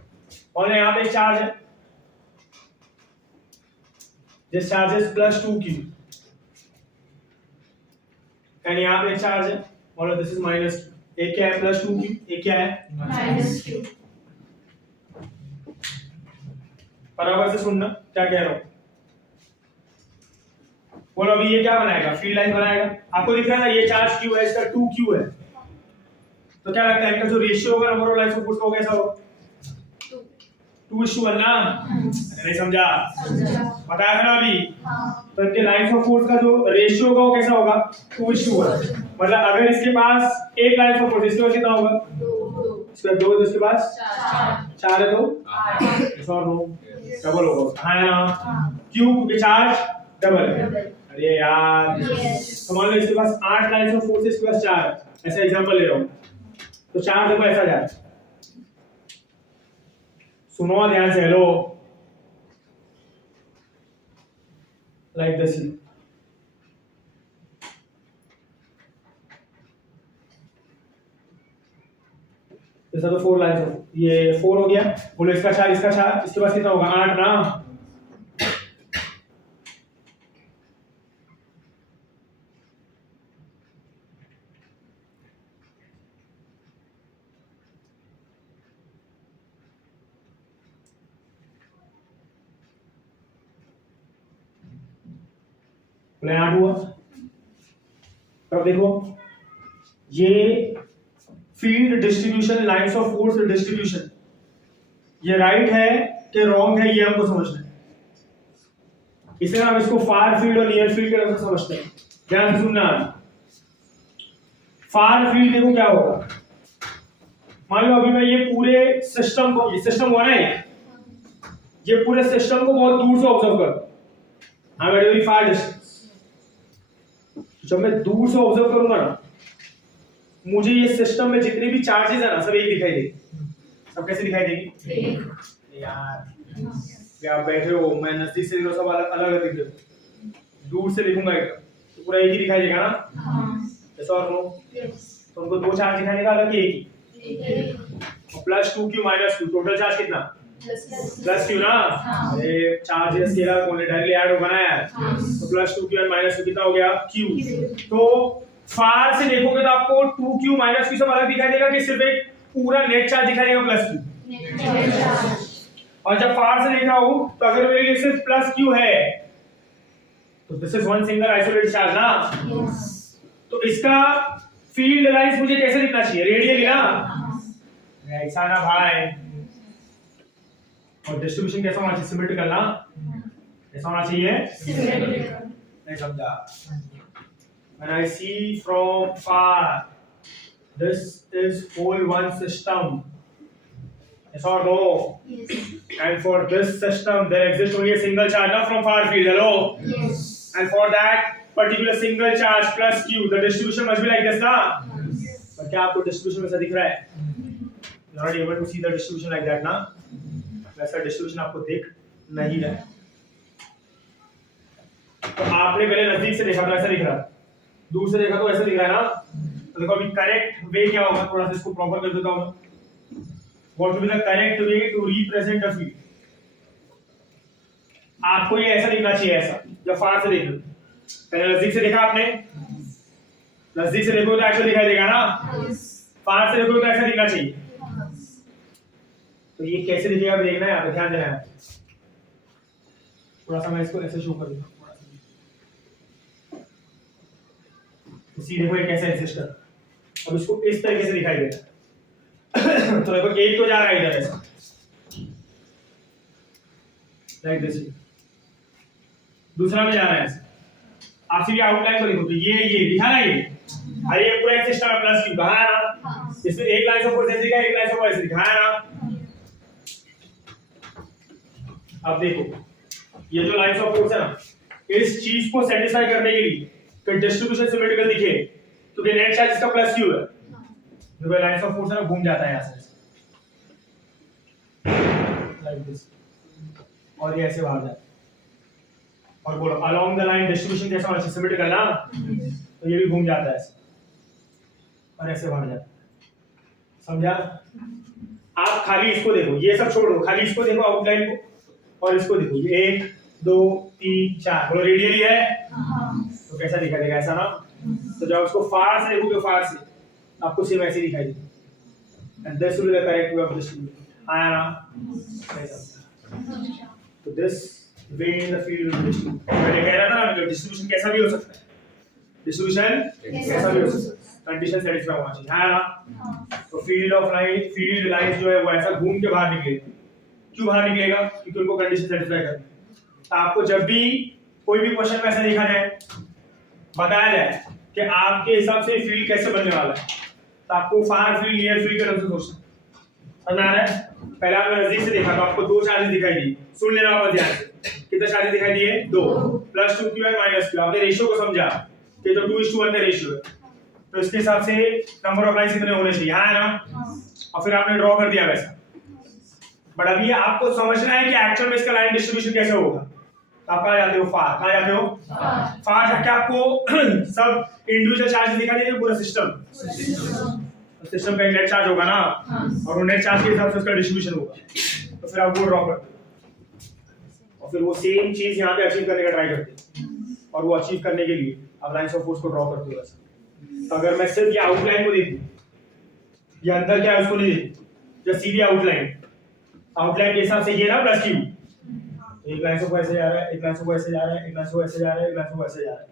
और यहाँ पे चार्ज है, this charge is +2q and यहाँ पे चार्ज है और दिस इज -2। एक क्या है +2q, एक क्या है -q। बराबर से सुनना क्या कह रहा हूँ। बोलो अभी ये क्या बनाएगा, फील्ड लाइन बनाएगा। आपको दिख रहा है ना ये चार्ज Q है, इसका 2Q है, तो क्या लगता है इनका जो रेशियो होगा number of lines of force का वो कैसा होगा? 2:1 ना? नहीं समझा? बताया था ना अभी। तो इनके लाइन्स ऑफ फोर्स का जो रेशियो होगा वो कैसा होगा? 2:1। मतलब अगर इसके पास एक लाइन्स ऑफ फोर्स, इसके पास कितना होगा? 2। 2 तो इसके पास 4 है, तो इस और नो डबल होगा। हाँ है ना? क्यों? क्योंकि चार्ज डबल है। अरे यार, तो मान लो इसके पास 8 लाइन्स ऑफ फोर्स है, इसके पास 4, ऐसा एग्जांपल ले रहा हूँ। तो 4 देखो ऐसा जाए, सुनो ध्यान से, हेलो, लाइक दिस। जैसा तो 4 लाइन्स ऑफ, ये 4 हो गया, बोलो इसका 4, इसका 4, इसके पास कितना होगा? 8 ना? बोले 8 हुआ। तब देखो ये field distribution, lines of force distribution, ये राइट है कि रॉन्ग है, ये हमको समझना है। इसलिए हम इसको फार फील्ड और नियर फील्ड के नाम से समझते हैं। ध्यान से सुनना। फार फील्ड देखो क्या होगा, मान लो अभी मैं ये पूरे सिस्टम को, ये सिस्टम हुआ ना, ये पूरे सिस्टम को बहुत दूर से ऑब्जर्व करो। I am at very far distance. जब मैं दूर से ऑब्जर्व करूंगा ना, मुझे ये सिस्टम में जितने भी चार्जेस है ना, सब एक दिखाई देगी। सब कैसे दिखाई देगी? यार आप बैठे हो, मैं नजदीक से सब अलग अलग दिख रहे हो, दूर से देखूंगा एक तो पूरा एक ही दिखाई देगा ना? ऐसा और नो? तो उनको दो चार्ज दिखाई देगा, अलग एक ही। Plus 2Q minus Q, total charge कितना? प्लस Q ना? ये चार्ज ये स्केलर को डायरेक्टली ऐड होगा ना यार, तो प्लस 2Q और माइनस Q कितना हो गया? Q। तो फार से देखोगे तो आपको 2Q माइनस Q सब अलग दिखाई देगा कि सिर्फ एक पूरा नेट चार्ज दिखाई देगा प्लस Q? और जब फार से देख रहा हूं तो अगर मेरे लिए सिर्फ प्लस Q है तो this is one single isolated charge ना? तो इसका फील्ड लाइंस मुझे कैसे दिखना चाहिए? रेडियली ना? ऐसा ना भाई। और डिस्ट्रीब्यूशन कैसा होना चाहिए? सिमेट्रिकल ना? ऐसा होना चाहिए? नहीं समझा? When I see from far, this is whole one system. Yes or no? Yes. And for this system, there exists only a single charge, not from far field. Hello? Yes. And for that particular single charge plus Q, the distribution must be like this, ना? Yes. But क्या आपको distribution वैसा दिख रहा है? You're not able to see the distribution like that, ना? वैसा distribution आपको दिख नहीं रहा है। तो आपने पहले नजदीक से देखा तो ऐसा दिख रहा है, दूर से देखा तो ऐसा दिख रहा है ना? तो देखो अभी करेक्ट वे क्या होगा, थोड़ा सा इसको प्रॉपर कर देता हूं मैं। What will be the correct way to represent a field? आपको ये ऐसा दिखना चाहिए, ऐसा जब फार से देख लो। पहले नजदीक से देखा आपने, नजदीक से देखो तो ऐसा दिखाई देगा ना? फार से देखो तो ऐसा दिखना चाहिए। तो ये कैसे दिखेगा देखना है, यहाँ पे ध्यान देना है। थोड़ा सा मैं इसको ऐसे शो कर दूंगा, सी देखो ये कैसा है सिस्टम। अब इसको इस तरीके से दिखाई देगा। तो देखो एक तो जा रहा है इधर ऐसा, लाइक दिस, दूसरा में जा रहा है ऐसा। आप सीधी आउटलाइन को देखो तो ये दिखा ना, ये अरे ये पूरा एक सिस्टम है प्लस Q कहां है ना? इसमें एक लाइन ऑफ फोर्स दिखा, एक लाइन ऑफ फोर्स दिखा है ना? अब देखो ये जो लाइंस ऑफ फोर्स है ना, इस चीज को सेटिस्फाई करने के लिए कि डिस्ट्रीब्यूशन सिमेट्रिकल दिखे, क्योंकि नेट चार्ज इसका प्लस Q है, जो लाइंस ऑफ फोर्स है ना घूम जाता है यहां से लाइक दिस, और ये ऐसे बाहर जाता है। और बोलो अलोंग द लाइन डिस्ट्रीब्यूशन कैसा होना चाहिए? सिमेट्रिकल ना? तो ये भी घूम जाता है ऐसे और ऐसे बाहर जाता है। समझा? आप खाली इसको देखो, ये सब छोड़ दो, खाली इसको देखो आउटलाइन को, और इसको देखो, 1 2 3 4, बोलो रेडियली है तो कैसा दिखाई देगा? ऐसा ना? तो जब उसको फार से देखोगे, फार से आपको सेम ऐसे दिखाई देगा। And this will be the correct way of distribution. आया ना? तो this way in the field will distribute. मैंने कह रहा था ना डिस्ट्रीब्यूशन कैसा भी हो सकता है, डिस्ट्रीब्यूशन कैसा भी हो सकता है, कंडीशन सेटिस्फाई होना चाहिए, है ना। तो field of line, field lines जो है वो ऐसा घूम के बाहर निकलेगा। क्यों बाहर निकलेगा? क्योंकि उनको कंडीशन सेटिस्फाई करनी है। तो आपको जब भी कोई भी क्वेश्चन में ऐसा लिखा जाए, बताया जाए कि आपके हिसाब से फील्ड कैसे बनने वाला है, तो आपको फार फील्ड, नियर फील्ड के तरफ से सोचना समझ आ रहा है। पहले आपने नजदीक से देखा तो आपको दो चार्जेस दिखाई दी, सुन लेना वापस ध्यान से, कितने चार्जेस दिखाई दिए? दो, +2q और -q। आपने रेशियो को समझा कि तो 2:1 का रेशियो है, तो इसके हिसाब से नंबर ऑफ लाइंस कितने होने चाहिए, हाँ ना। और फिर आपने ड्रॉ कर दिया वैसा। बट अभी आपको समझना है कि एक्चुअल में इसका लाइन डिस्ट्रीब्यूशन कैसे होगा। तो आप कहाँ जाते हो? फार। कहाँ जाते हो? फार जाके आपको सब इंडिविजुअल चार्जेस दिखा देंगे, पूरा सिस्टम का एक नेट चार्ज होगा ना, और वो नेट चार्ज के हिसाब से उसका डिस्ट्रीब्यूशन होगा। तो फिर आप वो ड्रॉ करते हो और फिर वो सेम चीज यहाँ पे अचीव करने का ट्राई करते हैं, और वो अचीव करने के लिए आप लाइंस ऑफ फोर्स को ड्रॉ करते हो वैसे। तो अगर मैं सिर्फ ये आउटलाइन को देखूं, ये अंदर क्या है उसको नहीं देखूं, जो सीधी आउटलाइन, आउटलाइन के हिसाब से ये ना +q, एक लाइन से ऐसे जा रहा है, एक लाइन से ऐसे जा रहा है, एक लाइन से ऐसे जा रहा है, एक लाइन से ऐसे जा रहा है,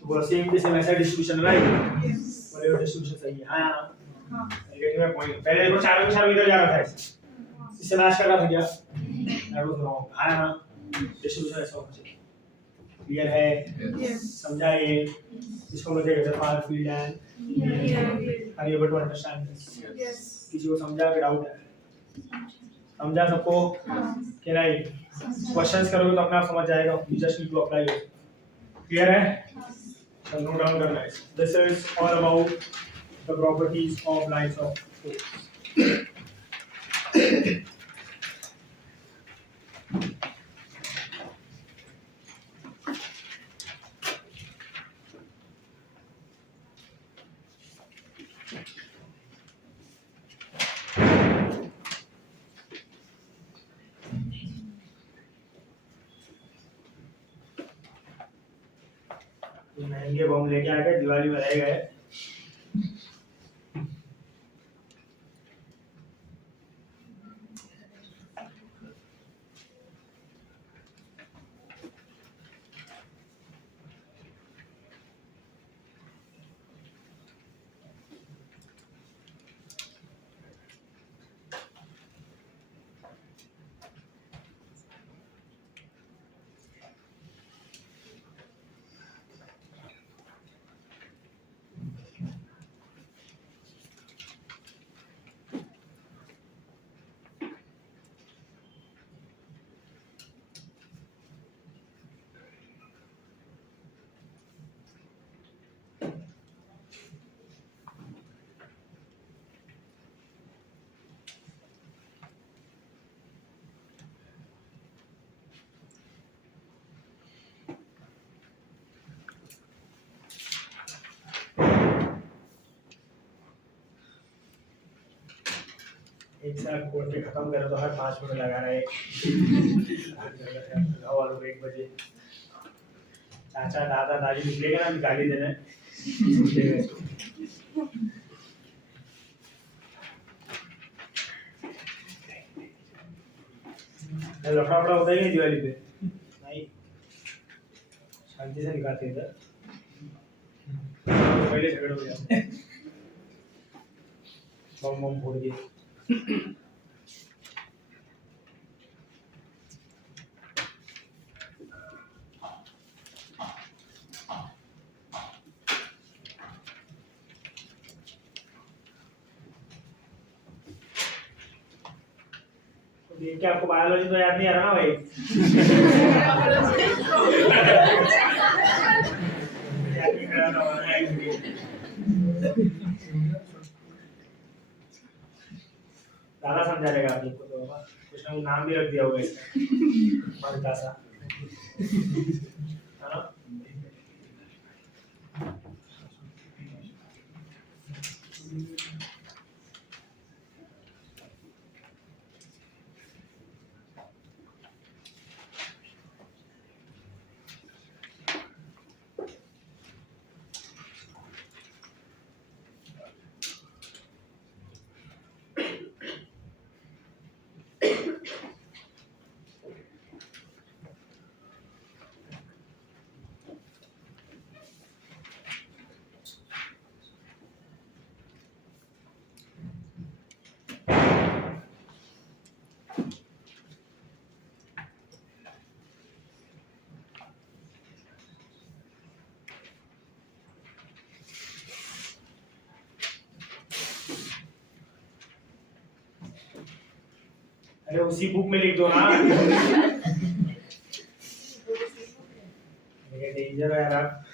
तो वो सेम के सेम ऐसा डिस्ट्रीब्यूशन है ना, बोले डिस्ट्रीब्यूशन सही है, हाँ। Getting my point. पहले देखो चारों के चारों इधर जा रहा था, इससे मैच कर रहा था क्या? दैट वाज रॉन्ग, हाँ ना। डिस्ट्रीब्यूशन ऐसा होना चाहिए। क्लियर है? समझा ये? इसको हम कहते हैं far field and are you able to understand this? किसी को समझा कि डाउट है? समझा सबको कि नहीं? क्वेश्चंस करोगे तो अपने आप समझ जाएगा, you just need to apply it. Clear है? तो नोट डाउन करना है। This is all about the properties of lines of force. महंगे बम लेके आ गए, दिवाली में रह गए। एक साथ कोड के खत्म करो तो हर 5 मिनट लगा रहा है। वालों 1 बजे चाचा दादा दादी निकलेगा ना, गाली देना लफड़ा फड़ा होता ही नहीं दिवाली पे, नहीं शांति से निकालते इधर, पहले झगड़ हो जाते बम बम फोड़ के। देख के आपको बायोलॉजी तो याद नहीं आ रहा ना भाई? ज्यादा समझा रहेगा आप लोग को, तो कुछ ना कुछ नाम भी रख दिया होगा इसका, मरता सा, है ना? अरे उसी बुक में लिख दो ना। ये डेंजर है यार आप।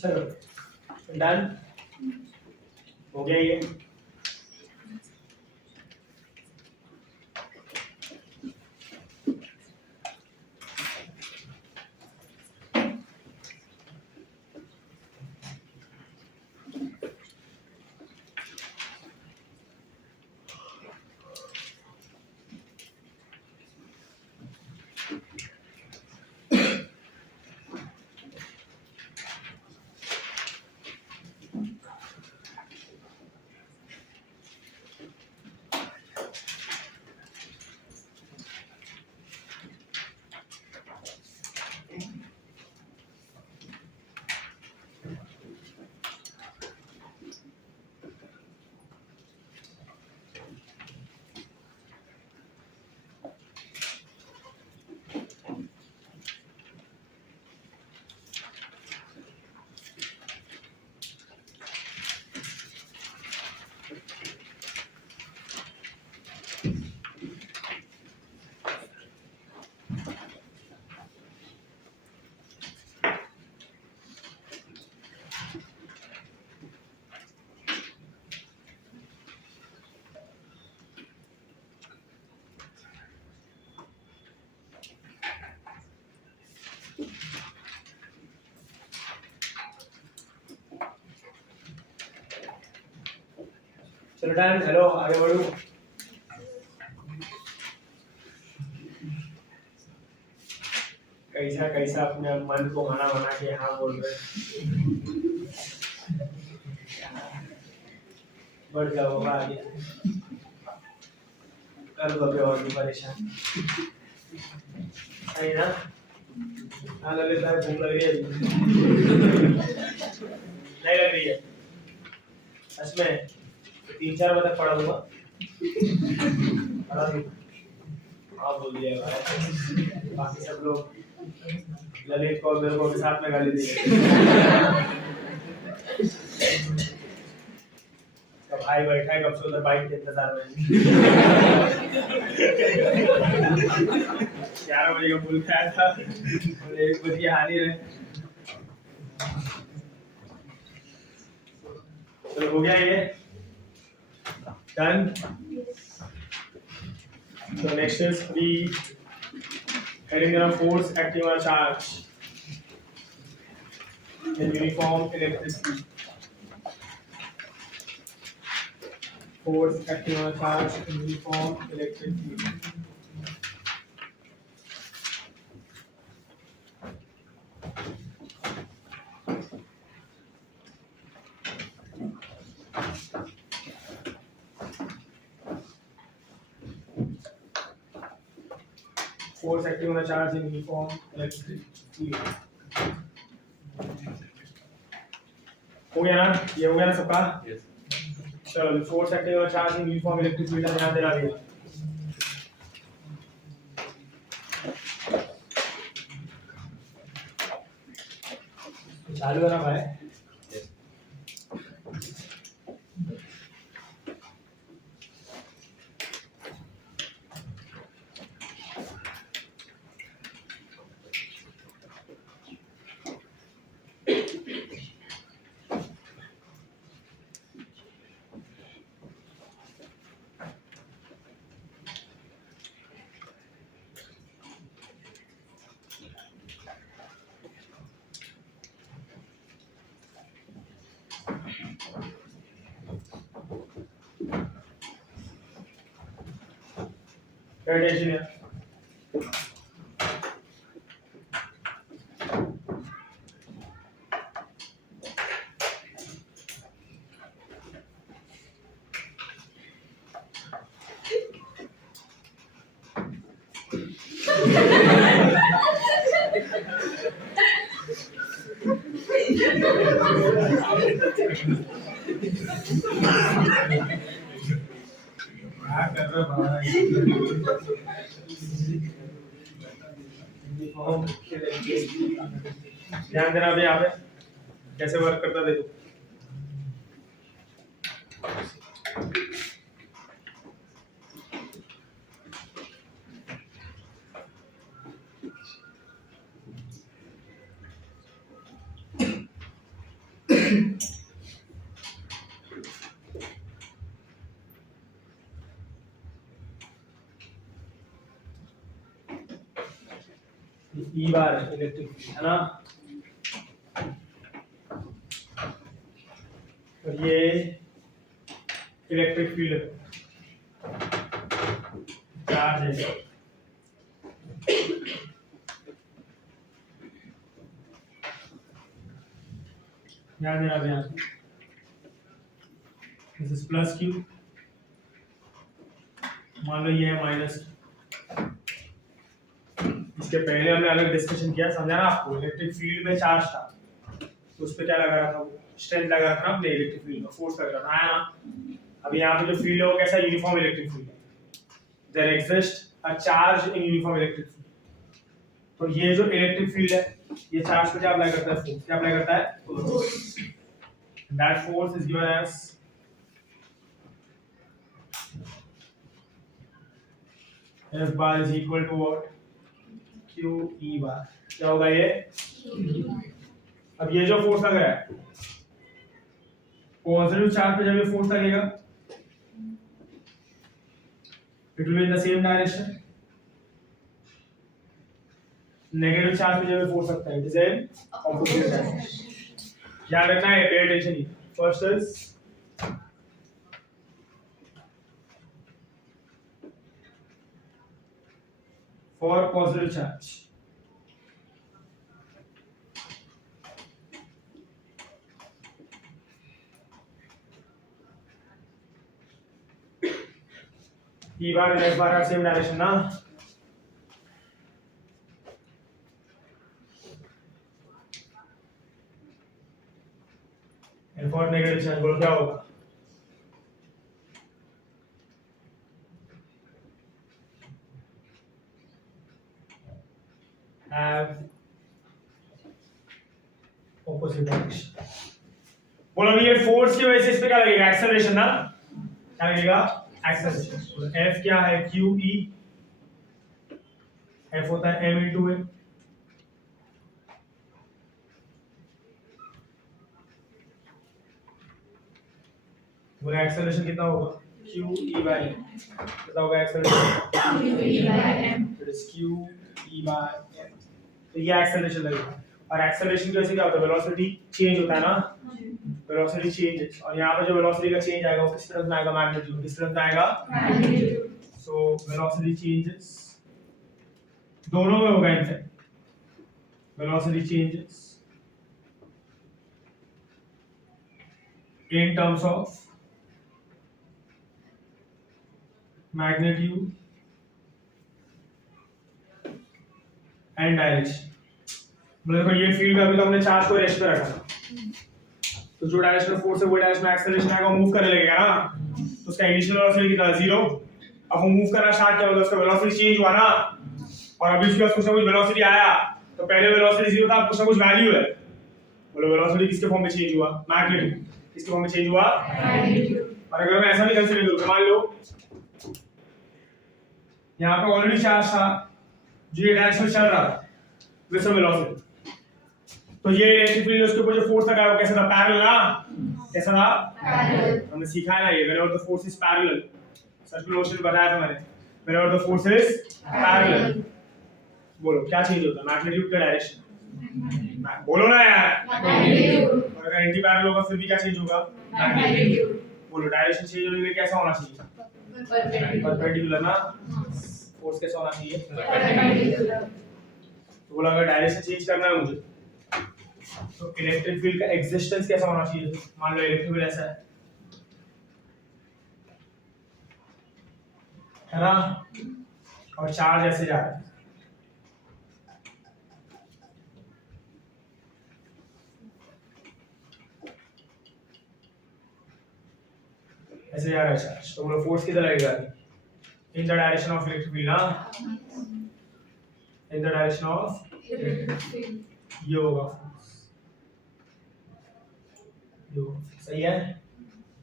चलो डन हो गया ये। चलो डन, हेलो आगे बढ़ो। कैसा कैसा अपने मन को मना के हाँ बोल रहे। बढ़ जाओ आगे, कर दो अभी और भी परेशान, है ना? हाँ ललित भाई, भूख लग रही है? नहीं लग रही है सच में? 3-4 बजे तक पढ़ा दूंगा, पढ़ा दूँ। हाँ बोल दिया भाई, बाकी सब लोग ललित को मेरे को भी साथ में गाली दिए। तो भाई बैठा है कब से उधर बाइक के इंतजार में। 11 बजे का बोल के आया था और 1 बजे आ नहीं रहे। चलो हो गया ये done. So next is the heading on force acting on a charge in uniform electricity. Force acting on a charge in uniform electricity. Force acting on a charge in uniform electric field. हो गया ना? ये हो गया ना सबका? Yes. चलो force acting on charge in uniform electric field ध्यान देना है। चालू है ना भाई? क्या टेंशन है? ध्यान देना भी यहाँ पे कैसे वर्क करता देखो। ई बार इलेक्ट्रिक है ना, और ये इलेक्ट्रिक फील्ड चार्ज है। ध्यान देना यहाँ पे, दिस इज प्लस क्यू, मान लो ये है माइनस। इसके पहले हमने अलग डिस्कशन किया, समझा ना आपको? इलेक्ट्रिक फील्ड में चार्ज था तो उस पर क्या लगा रहा था, स्ट्रेंथ लगा रहा था ना अपने इलेक्ट्रिक फील्ड में, फोर्स लग रहा था, है ना? अब यहाँ पे जो फील्ड है वो कैसा यूनिफॉर्म इलेक्ट्रिक फील्ड है। There exist a charge in uniform electric field. तो ये जो इलेक्ट्रिक फील्ड है ये चार्ज पे क्या अप्लाई करता है? फोर्स। क्या अप्लाई करता है? That force is given as F bar is equal to what? Q E bar। क्या होगा ये? अब ये जो फोर्स लग रहा है पॉजिटिव चार्ज पे जब ये फोर्स लगेगा it will be in the same direction. Negative charge पे जब ये फोर्स लगता है it is in opposite direction. ध्यान रखना है, pay attention. First is for positive charge. E bar and F bar are same direction ना. And for negative charge बोलो क्या होगा? Have opposite direction. बोलो अभी ये फोर्स की वजह से इस पे क्या लगेगा? एक्सेलरेशन ना? क्या लगेगा? एक्सेलरेशन. F क्या है? Q E. F होता है M into A. बोला एक्सेलरेशन कितना होगा? Q E by M. कितना होगा acceleration? It is Q E by M. तो ये एक्सेलरेशन लगेगा. और एक्सेलरेशन की वजह से क्या होता है? वेलोसिटी चेंज होता है ना? Velocity changes. और यहाँ पे जो वेलोसिटी का चेंज आएगा वो किस तरह से आएगा? मैग्नीट्यूड. किस तरह से आएगा? मैग्नीट्यूड. सो वेलोसिटी चेंजेस दोनों में होगा in fact. Velocity changes in terms of magnitude and direction. मतलब देखो ये फील्ड अभी तो हमने चार्ज को रेस्ट पे रखा था, तो जो डायरेक्शन ऑफ फोर्स है वो डायरेक्शन में एक्सेलरेशन आएगा, मूव करने लगेगा ना, तो उसका इनिशियल वेलोसिटी कितना? 0. अब वो मूव करना स्टार्ट किया, मतलब उसका वेलोसिटी चेंज हुआ ना, और अभी उसके पास कुछ ना कुछ वेलोसिटी आया, तो पहले वेलोसिटी 0 था, अब कुछ ना कुछ वैल्यू है. बोलो वेलोसिटी किसके फॉर्म में चेंज हुआ? मैग्नीट्यूड. किसके फॉर्म में चेंज हुआ? मैग्नीट्यूड. और अगर मैं ऐसा भी कंसीडर करूं, मान लो यहाँ पे ऑलरेडी चार्ज था जो ये डायरेक्शन में चल रहा था विद सम वेलोसिटी, तो ये इलेक्ट्रिक फील्ड उसके ऊपर जो फोर्स लगा वो कैसा था? पैरेलल ना? कैसा था? पैरेलल. हमने सीखा है ना ये, whenever the force is parallel. Circular motion बताया था मैंने. Whenever the force is parallel, बोलो क्या चेंज होता है? मैग्नीट्यूड का डायरेक्शन. बोलो ना यार. मैग्नीट्यूड. और अगर एंटी पैरेलल होगा फिर भी क्या चेंज होगा? मैग्नीट्यूड. बोलो डायरेक्शन चेंज होने के लिए कैसा होना चाहिए? परपेंडिकुलर ना? फोर्स कैसा होना चाहिए? परपेंडिकुलर. तो बोला अगर डायरेक्शन चेंज करना है मुझे, तो इलेक्ट्रिक फील्ड का एग्जिस्टेंस कैसा होना चाहिए? मान लो इलेक्ट्रिक फील्ड ऐसा है ना, और चार्ज ऐसे जा रहा है, ऐसे जा रहा है चार्ज, तो बोलो फोर्स किधर लगेगा? In the direction of electric field ना, in the direction of electric field. ये होगा फोर्स. जो सही है.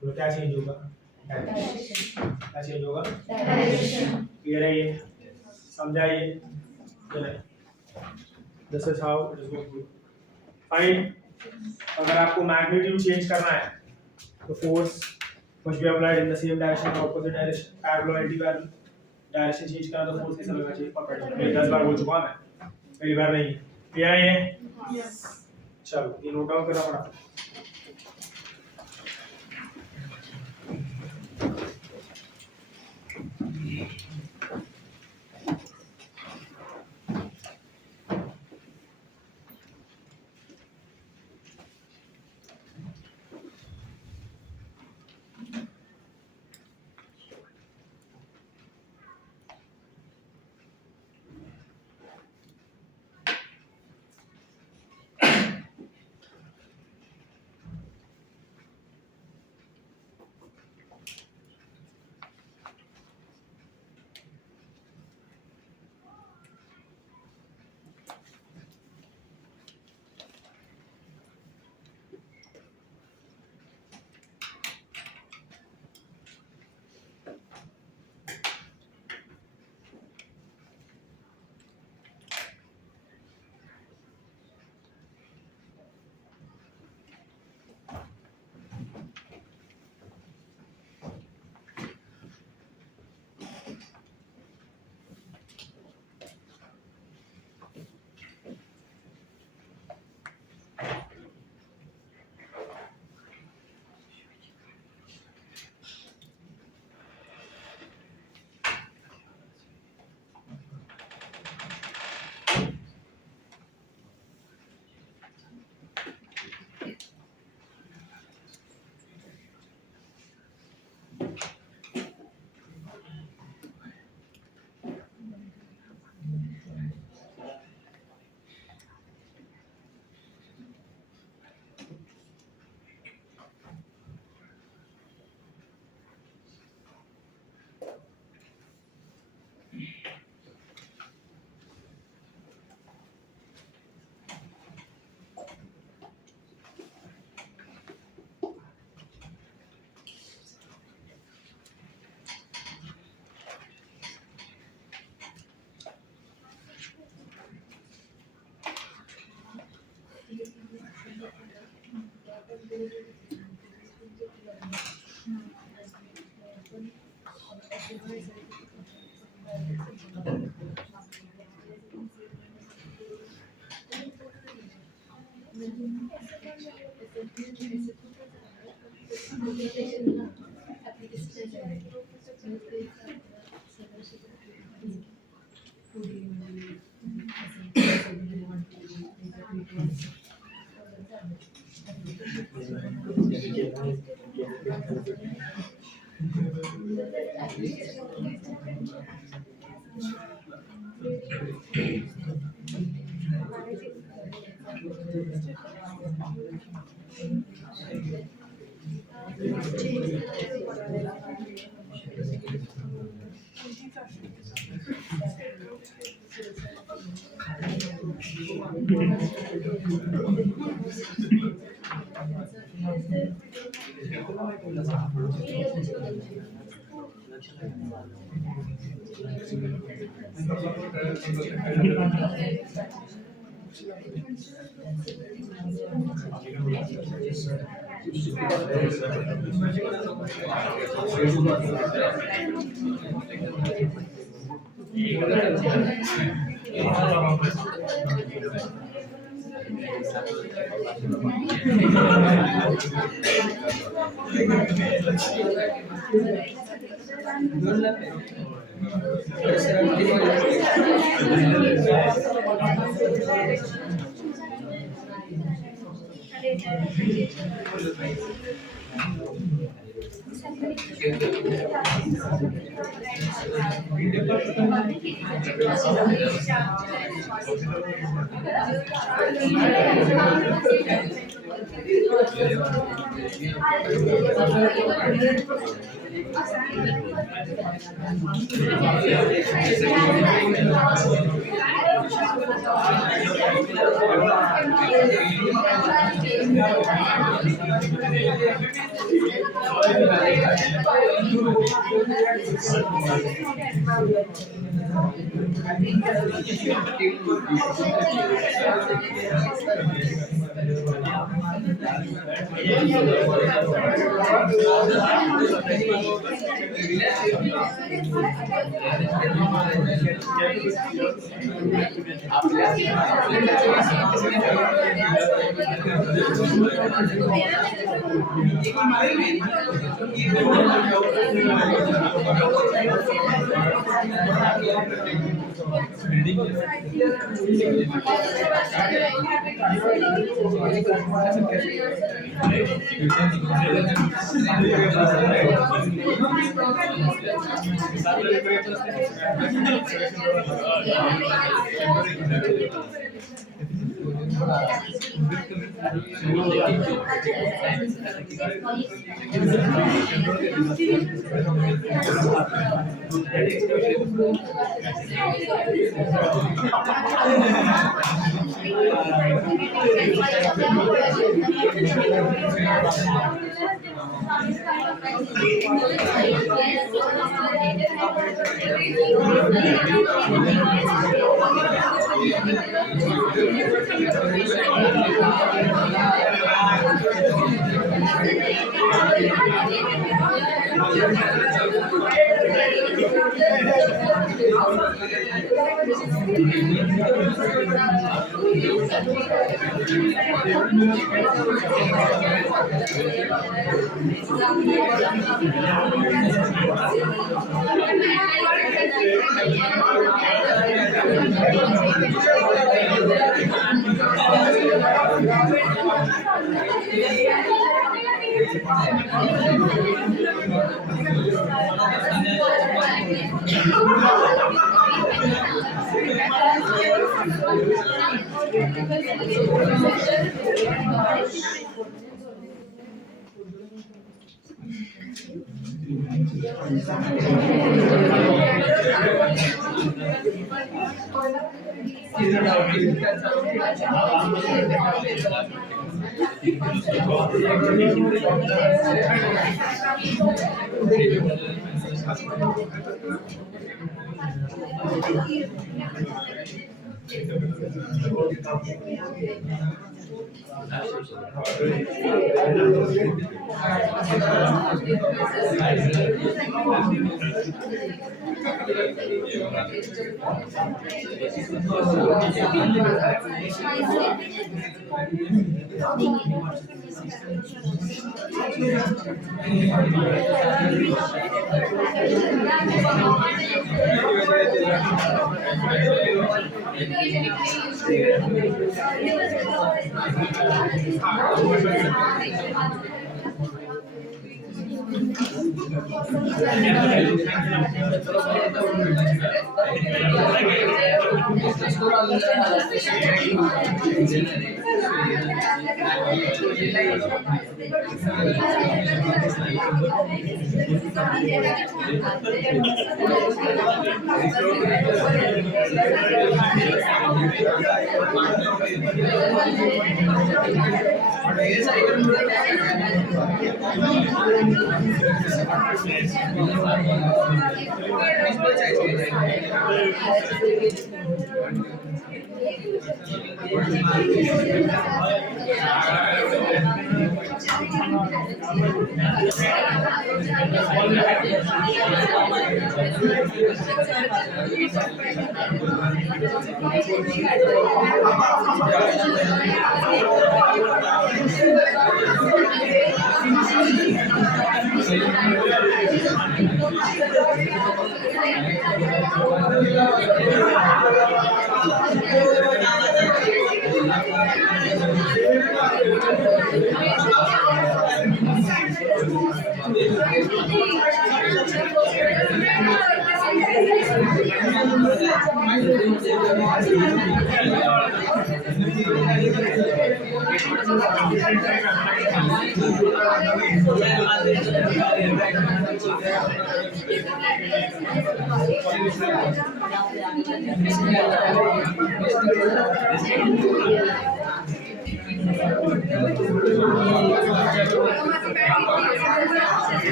तो क्या चेंज होगा? डायरेक्शन. क्या चेंज होगा? डायरेक्शन. क्लियर है ये? समझा ये? This is how it is going. Fine. अगर आपको मैग्नीट्यूड चेंज करना है तो force must be applied in the same direction or opposite direction, parallel or anti-parallel. Direction change करना तो फोर्स कैसा लगना चाहिए? परपेंडिकुलर. ये 10 बार बोल चुका मैं, पहली बार नहीं. क्लियर है ये? यस. चलो ये नोट डाउन करना पड़ा.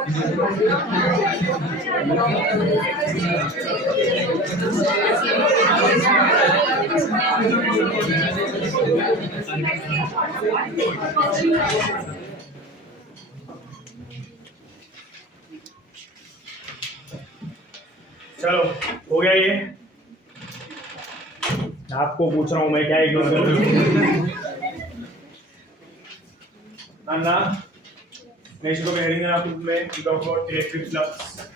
चलो हो गया ये। आपको पूछ रहा हूँ मैं, क्या इग्नोर कर रही हूँ? अन्ना नेक्स्ट को हेडिंग है आपको में talk about electric flux.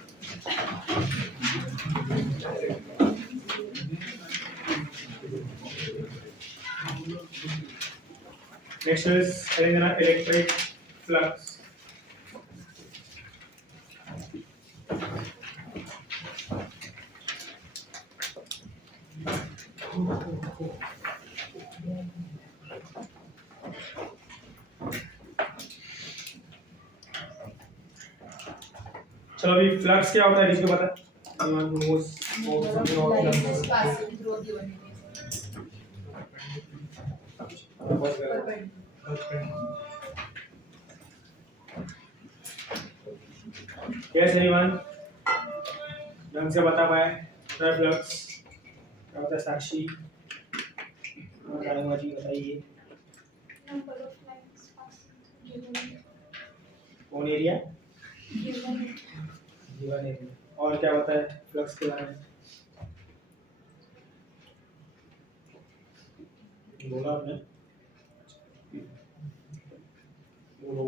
Next is heading है इलेक्ट्रिक फ्लक्स। चलो अभी फ्लक्स क्या होता है किसको पता है? Just passing through the one. Yes, anyone? ढंग से बता पाए फ्लक्स क्या होता है? साक्षी जी बताइए। Number of lines passing through कौन एरिया? given. जीवन एरिया। और क्या होता है फ्लक्स के बारे में? बोला आपने? बोलो।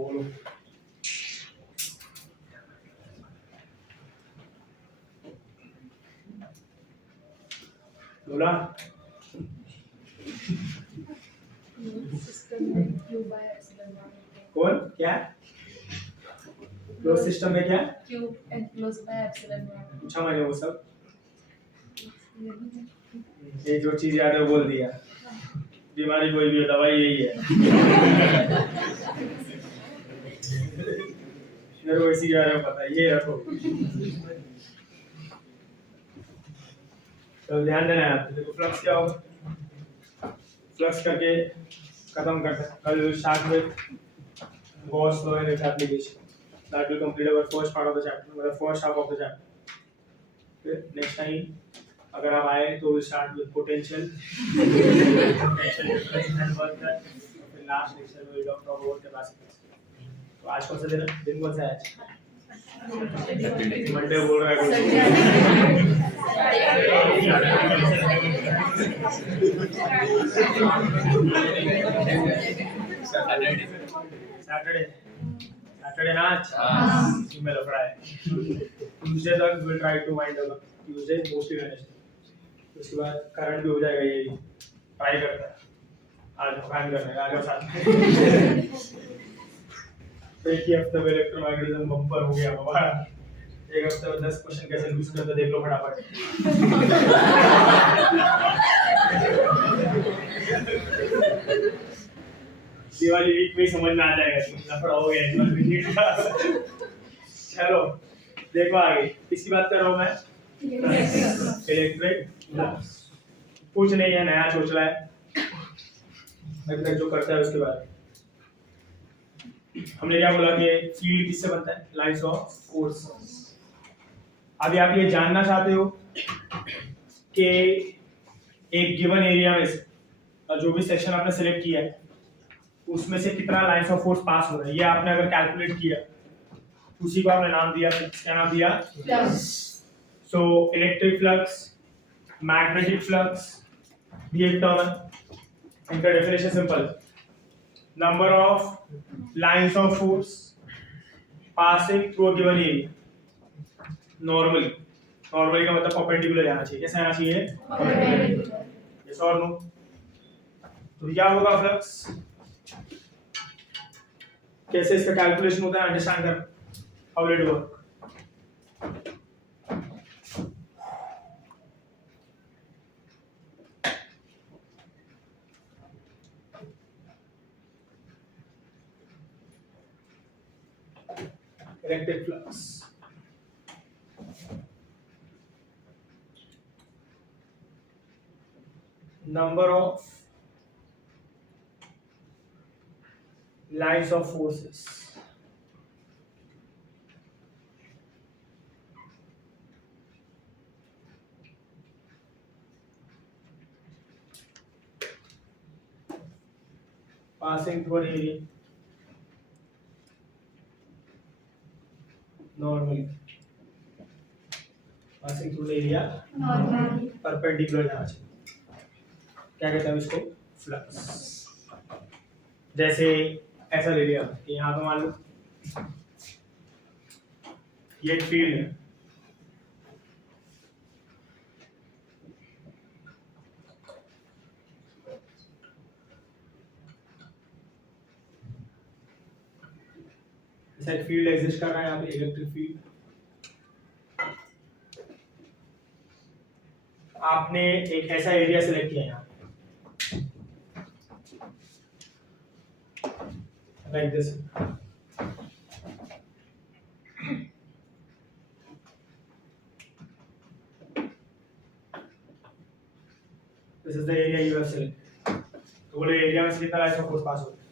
बोला? System में Q by epsilon one. कौन? क्या? क्लोज सिस्टम में क्या? Q enclosed by epsilon one. पूछा मैंने वो सब। ये जो चीज याद है वो बोल दिया। बीमारी कोई भी हो, दवाई यही है। मेरे को इसी के बारे में पता है, ये रखो। तो ध्यान देना है। देखो फ्लक्स क्या होगा, फ्लक्स करके खत्म करते हैं। कल start with Gauss law and its application. That will complete our first part of the chapter, मतलब first half of the chapter. फिर next time अगर आप आए तो we'll start with potential, potential difference and work done. फिर last lecture में we'll talk about capacitance. तो आज कौन सा दिन है? दिन कौन सा है आज? मंडे बोल रहा है कोई? सैटरडे ना आज में लफड़ा है। ट्यूसडे तक will try to wind up, Tuesday mostly Wednesday. उसके बाद करंट भी हो जाएगा, ये ट्राई करता है आज काम करने का आगे साथ में। तो एक ही हफ्ते में इलेक्ट्रोमैग्नेटिज्म बम्पर हो गया बाबा। एक हफ्ते में 10 क्वेश्चन कैसे लूज करते देख लो फटाफट। दिवाली वीक में समझ में आ जाएगा लफड़ा हो गया इस बार। चलो देखो आगे किसकी बात कर रहा हूँ मैं? Electric flux. कुछ नहीं है, नया सोच रहा है अभी तक जो करता है उसके बारे में। हमने क्या बोला कि फील्ड किससे बनता है? Lines of force. अभी आप ये जानना चाहते हो कि एक गिवन एरिया में से जो भी सेक्शन आपने सेलेक्ट किया है उसमें से कितना लाइंस ऑफ फोर्स पास हो रहा है। ये आपने अगर कैलकुलेट किया उसी को आपने नाम दिया, क्या नाम दिया? So electric flux, magnetic flux भी एक टर्म है। इनका definition simple, number of lines of force passing through a given area. Normally का मतलब परपेंडिकुलर जाना चाहिए। कैसे आना चाहिए? यस और नो? तो क्या होगा फ्लक्स, कैसे इसका कैलकुलेशन होता है, अंडरस्टैंड कर how it work. Electric flux number of lines of forces passing through an area normally, passing through an area Normally. perpendicular जाना चाहिए, क्या कहते हैं इसको, फ्लक्स। जैसे ऐसा ले लिया कि यहाँ पे मान लो ये एक फील्ड है, ऐसा एक फील्ड एग्जिस्ट कर रहा है यहाँ पे, इलेक्ट्रिक फील्ड। आपने एक ऐसा एरिया सेलेक्ट किया यहाँ like this, this is the area you have selected. तो बोले एरिया में से कितना लाइन्स ऑफ फोर्स पास होता है,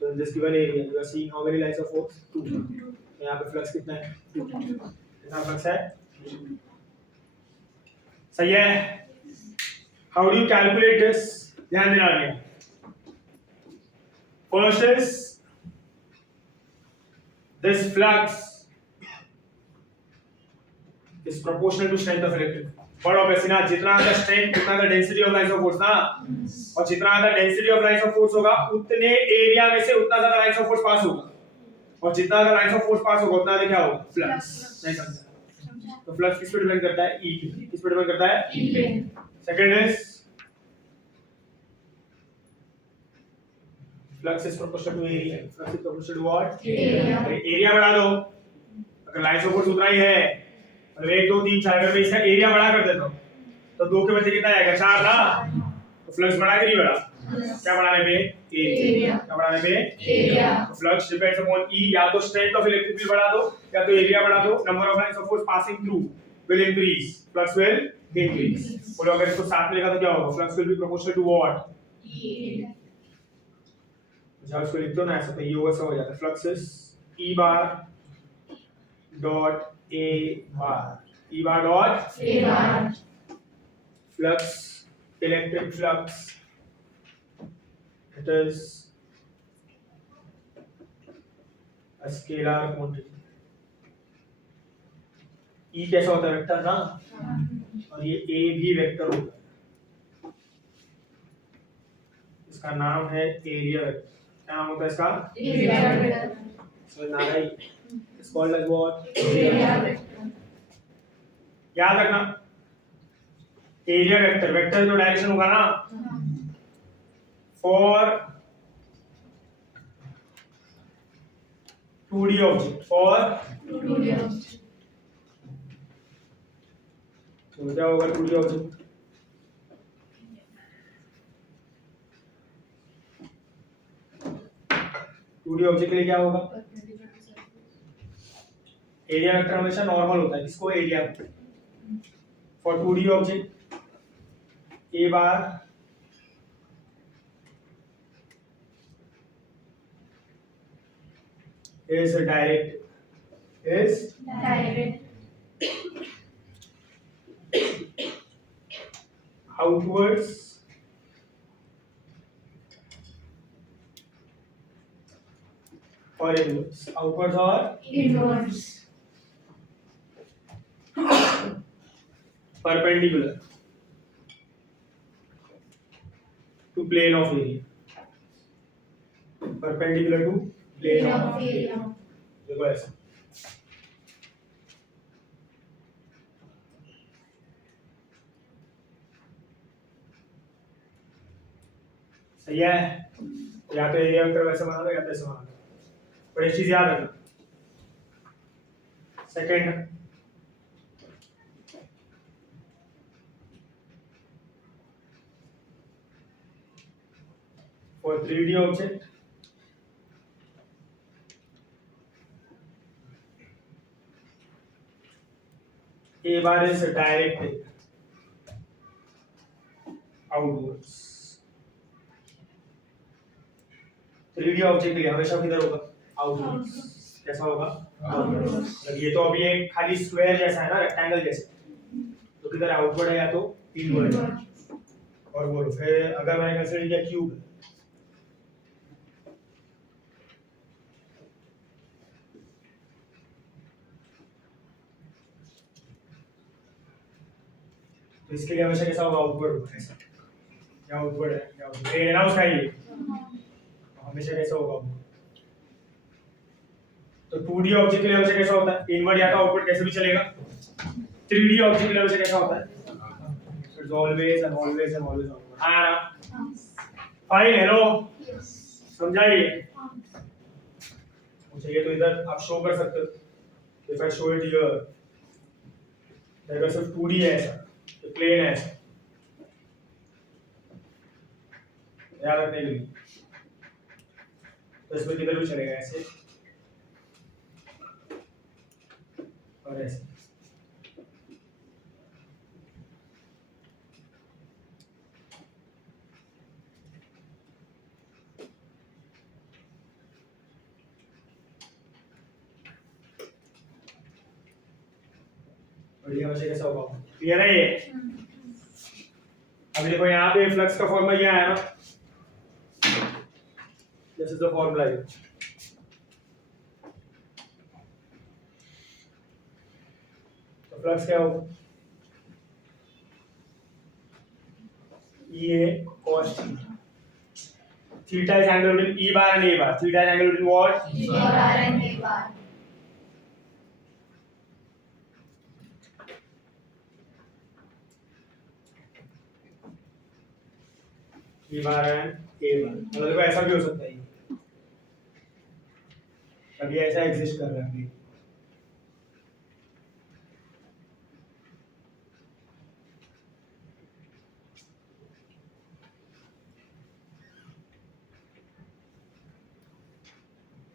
तो in this given area you are seeing how many lines of force, 2। तो यहाँ पे फ्लक्स कितना है, 2। कितना फ्लक्स है, सही है। How do you calculate this, ध्यान देना है। First is this flux is proportional to strength of electric, but obviously ना, जितना का strength उतना का density of lines of force ना, और जितना का density of lines of force होगा उतने एरिया में से उतना ज्यादा lines of force पास होगा, और जितना ज्यादा lines of force पास होगा उतना क्या होगा, flux। नहीं समझा? तो flux किस पे डिपेंड करता है, E पे। किस पे डिपेंड करता है, E पे। Second is flux is proportional to area, flux is proportional to what, area। Area बढ़ा दो, अगर लाइन्स ऑफ फोर्स उतना ही है, मतलब 1 2 3 4, अगर मैं इसका एरिया बड़ा कर देता हूं तो 2 के बच्चे कितना आएगा, 4 ना, तो फ्लक्स बढ़ा कि नहीं बढ़ा, क्या बढ़ाने पे, एरिया। क्या बढ़ाने पे, एरिया। तो फ्लक्स डिपेंड्स अपॉन E, या तो स्ट्रेंथ ऑफ इलेक्ट्रिक फील्ड बढ़ा दो या तो एरिया बढ़ा दो, number of lines of force passing through will increase, flux will increase. बोलो अगर इसको साथ में लिखा तो क्या होगा, flux will be proportional to what, E। जब इसको लिखते हो ना ऐसा तो ये होगा, सब हो जाता है, flux is E bar dot A bar, E bar dot A bar. Flux, electric flux, it is a scalar quantity. E कैसा होता है, वेक्टर ना, और ये A भी वेक्टर होता है, इसका नाम है एरिया वेक्टर। क्या नाम होता है इसका, एरिया वेक्टर। सो नाराई it's called as what, area vector. याद रखना, एरिया वेक्टर, वेक्टर जो डायरेक्शन होगा ना, for 2D object, for 2D object, तो क्या होगा 2D ऑब्जेक्ट, ऑब्जेक्ट के लिए क्या होगा, एरिया वेक्टर हमेशा नॉर्मल होता है, किसको, area. For 2D object A bar is direct, outwards or inwards, outwards or Inwards. perpendicular to plane of area, perpendicular to plane of area। देखो ऐसा, सही है। या तो एरिया वेक्टर वैसे बना दो या तो ऐसे बना दो, पर एक चीज याद रखना, second for 3D object A bar is directed outwards, 3D object के लिए हमेशा किधर होगा, आउटवर्ड्स। कैसा होगा, आउटवर्ड्स। ये तो अभी एक खाली स्क्वायर जैसा है ना, रेक्टेंगल जैसा, तो किधर आउटवर्ड है या तो इनवर्ड। और बोलो फिर अगर मैंने कंसीडर किया क्यूब, तो इसके लिए हमेशा कैसा होगा, आउटवर्ड होगा ऐसा, क्या आउटवर्ड है, क्या प्लेन है ना उसका ये, तो हमेशा कैसा होगा। तो 2D ऑब्जेक्ट के लिए हमेशा कैसा होता है, इनवर्ड या तो आउटवर्ड कैसे भी चलेगा। 3D ऑब्जेक्ट के लिए हमेशा कैसा होता है, it's always and always and always outward. हाँ फाइन, हेलो समझाइए मुझे। ये तो इधर आप शो कर सकते हो, if I show it here, देखो सिर्फ 2D है ऐसा, तो प्लेन है ऐसा, याद रखने के लिए। तो इसमें किधर भी चलेगा ऐसे और ऐसे। और ये हमेशा कैसा होगा, क्लियर है ये। अभी देखो यहाँ पे फ्लक्स का फॉर्मूला क्या है ना, दिस इज द फॉर्मूला। तो फ्लक्स क्या होगा, E A cos theta. Theta is angle between E bar and A bar. Theta is angle between what? E bar and A bar. E bar and A bar. मतलब देखो ऐसा भी हो सकता है, कभी ऐसा एग्जिस्ट कर रहा है।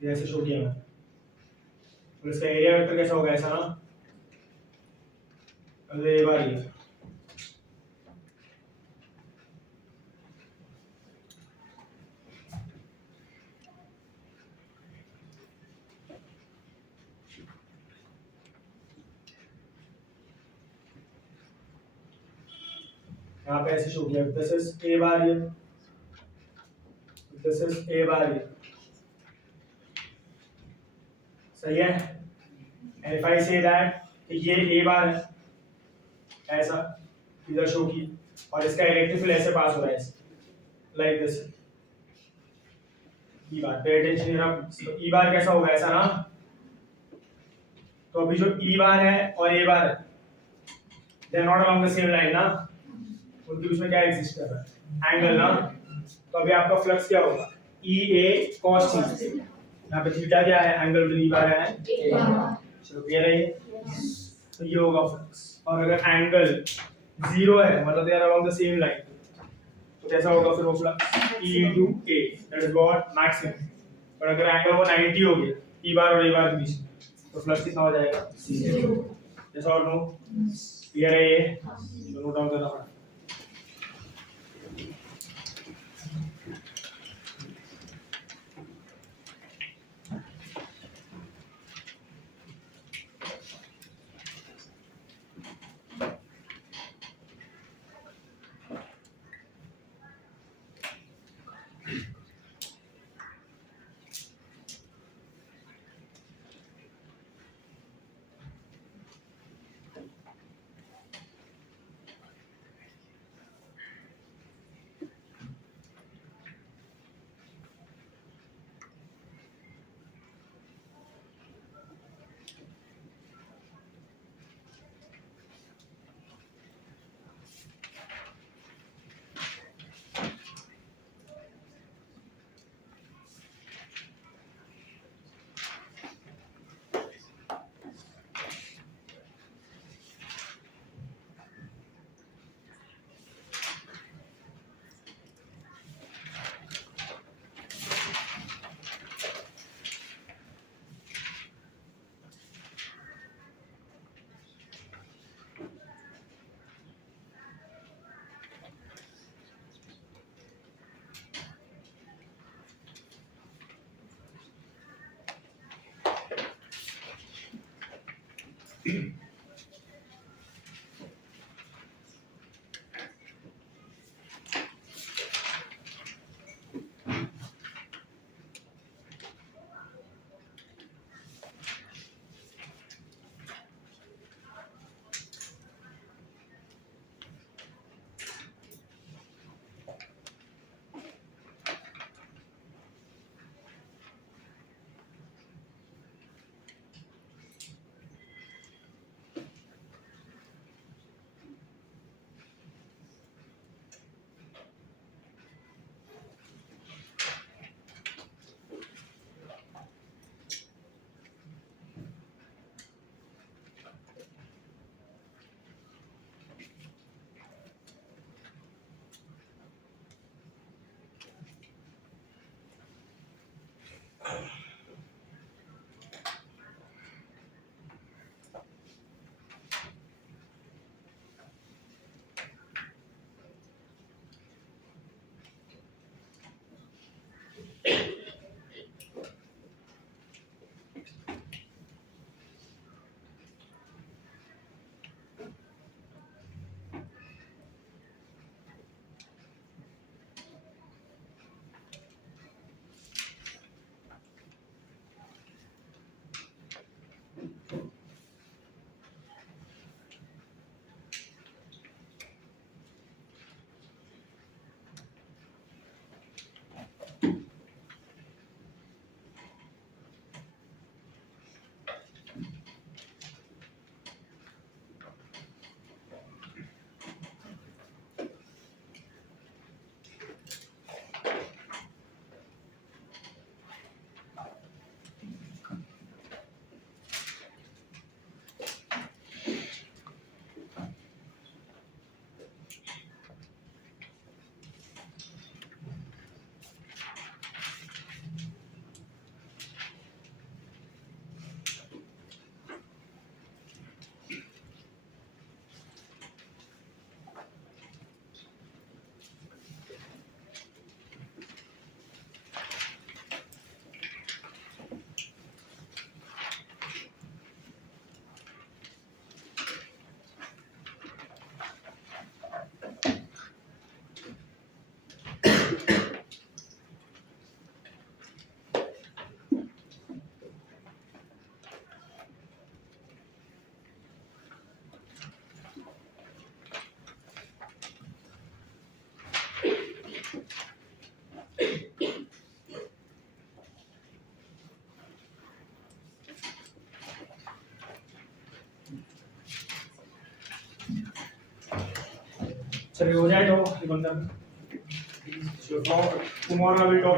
ऐसे शो किया मैंने, और इसका एरिया वेक्टर कैसा होगा ऐसा ना, अगर ए बार ये यहाँ पे ऐसे शो किया, दिस इज ए बार ये, दिस इज ए बार ये, सही है। And if I say that ये ए बार है ऐसा, इधर शो की, और इसका इलेक्ट्रिक फील्ड ऐसे पास हो रहा है like this, E bar. Pay attention here, ई बार कैसा होगा ऐसा ना। तो अभी जो ई बार है और ए बार है, they are not along the same line ना, उनके बीच में क्या एग्जिस्ट कर रहा है, एंगल ना। तो अभी आपका फ्लक्स क्या होगा, ई ए cos थीटा। यहाँ पे थीटा क्या है, एंगल बिटवीन ई बार है, चलो क्लियर है ये। तो ये होगा फ्लक्स। और अगर एंगल 0 है, मतलब they are along the same line, तो कैसा होगा फिर वो flux, E into A, that is what maximum. और अगर एंगल वो 90 हो गया ई बार और ए बार के बीच में, तो फ्लक्स कितना हो जाएगा, 0। यस और नो, क्लियर है ये, तो नोट डाउन करना पड़ेगा। चलिए हो जाए तो टुमारो आई विल टॉक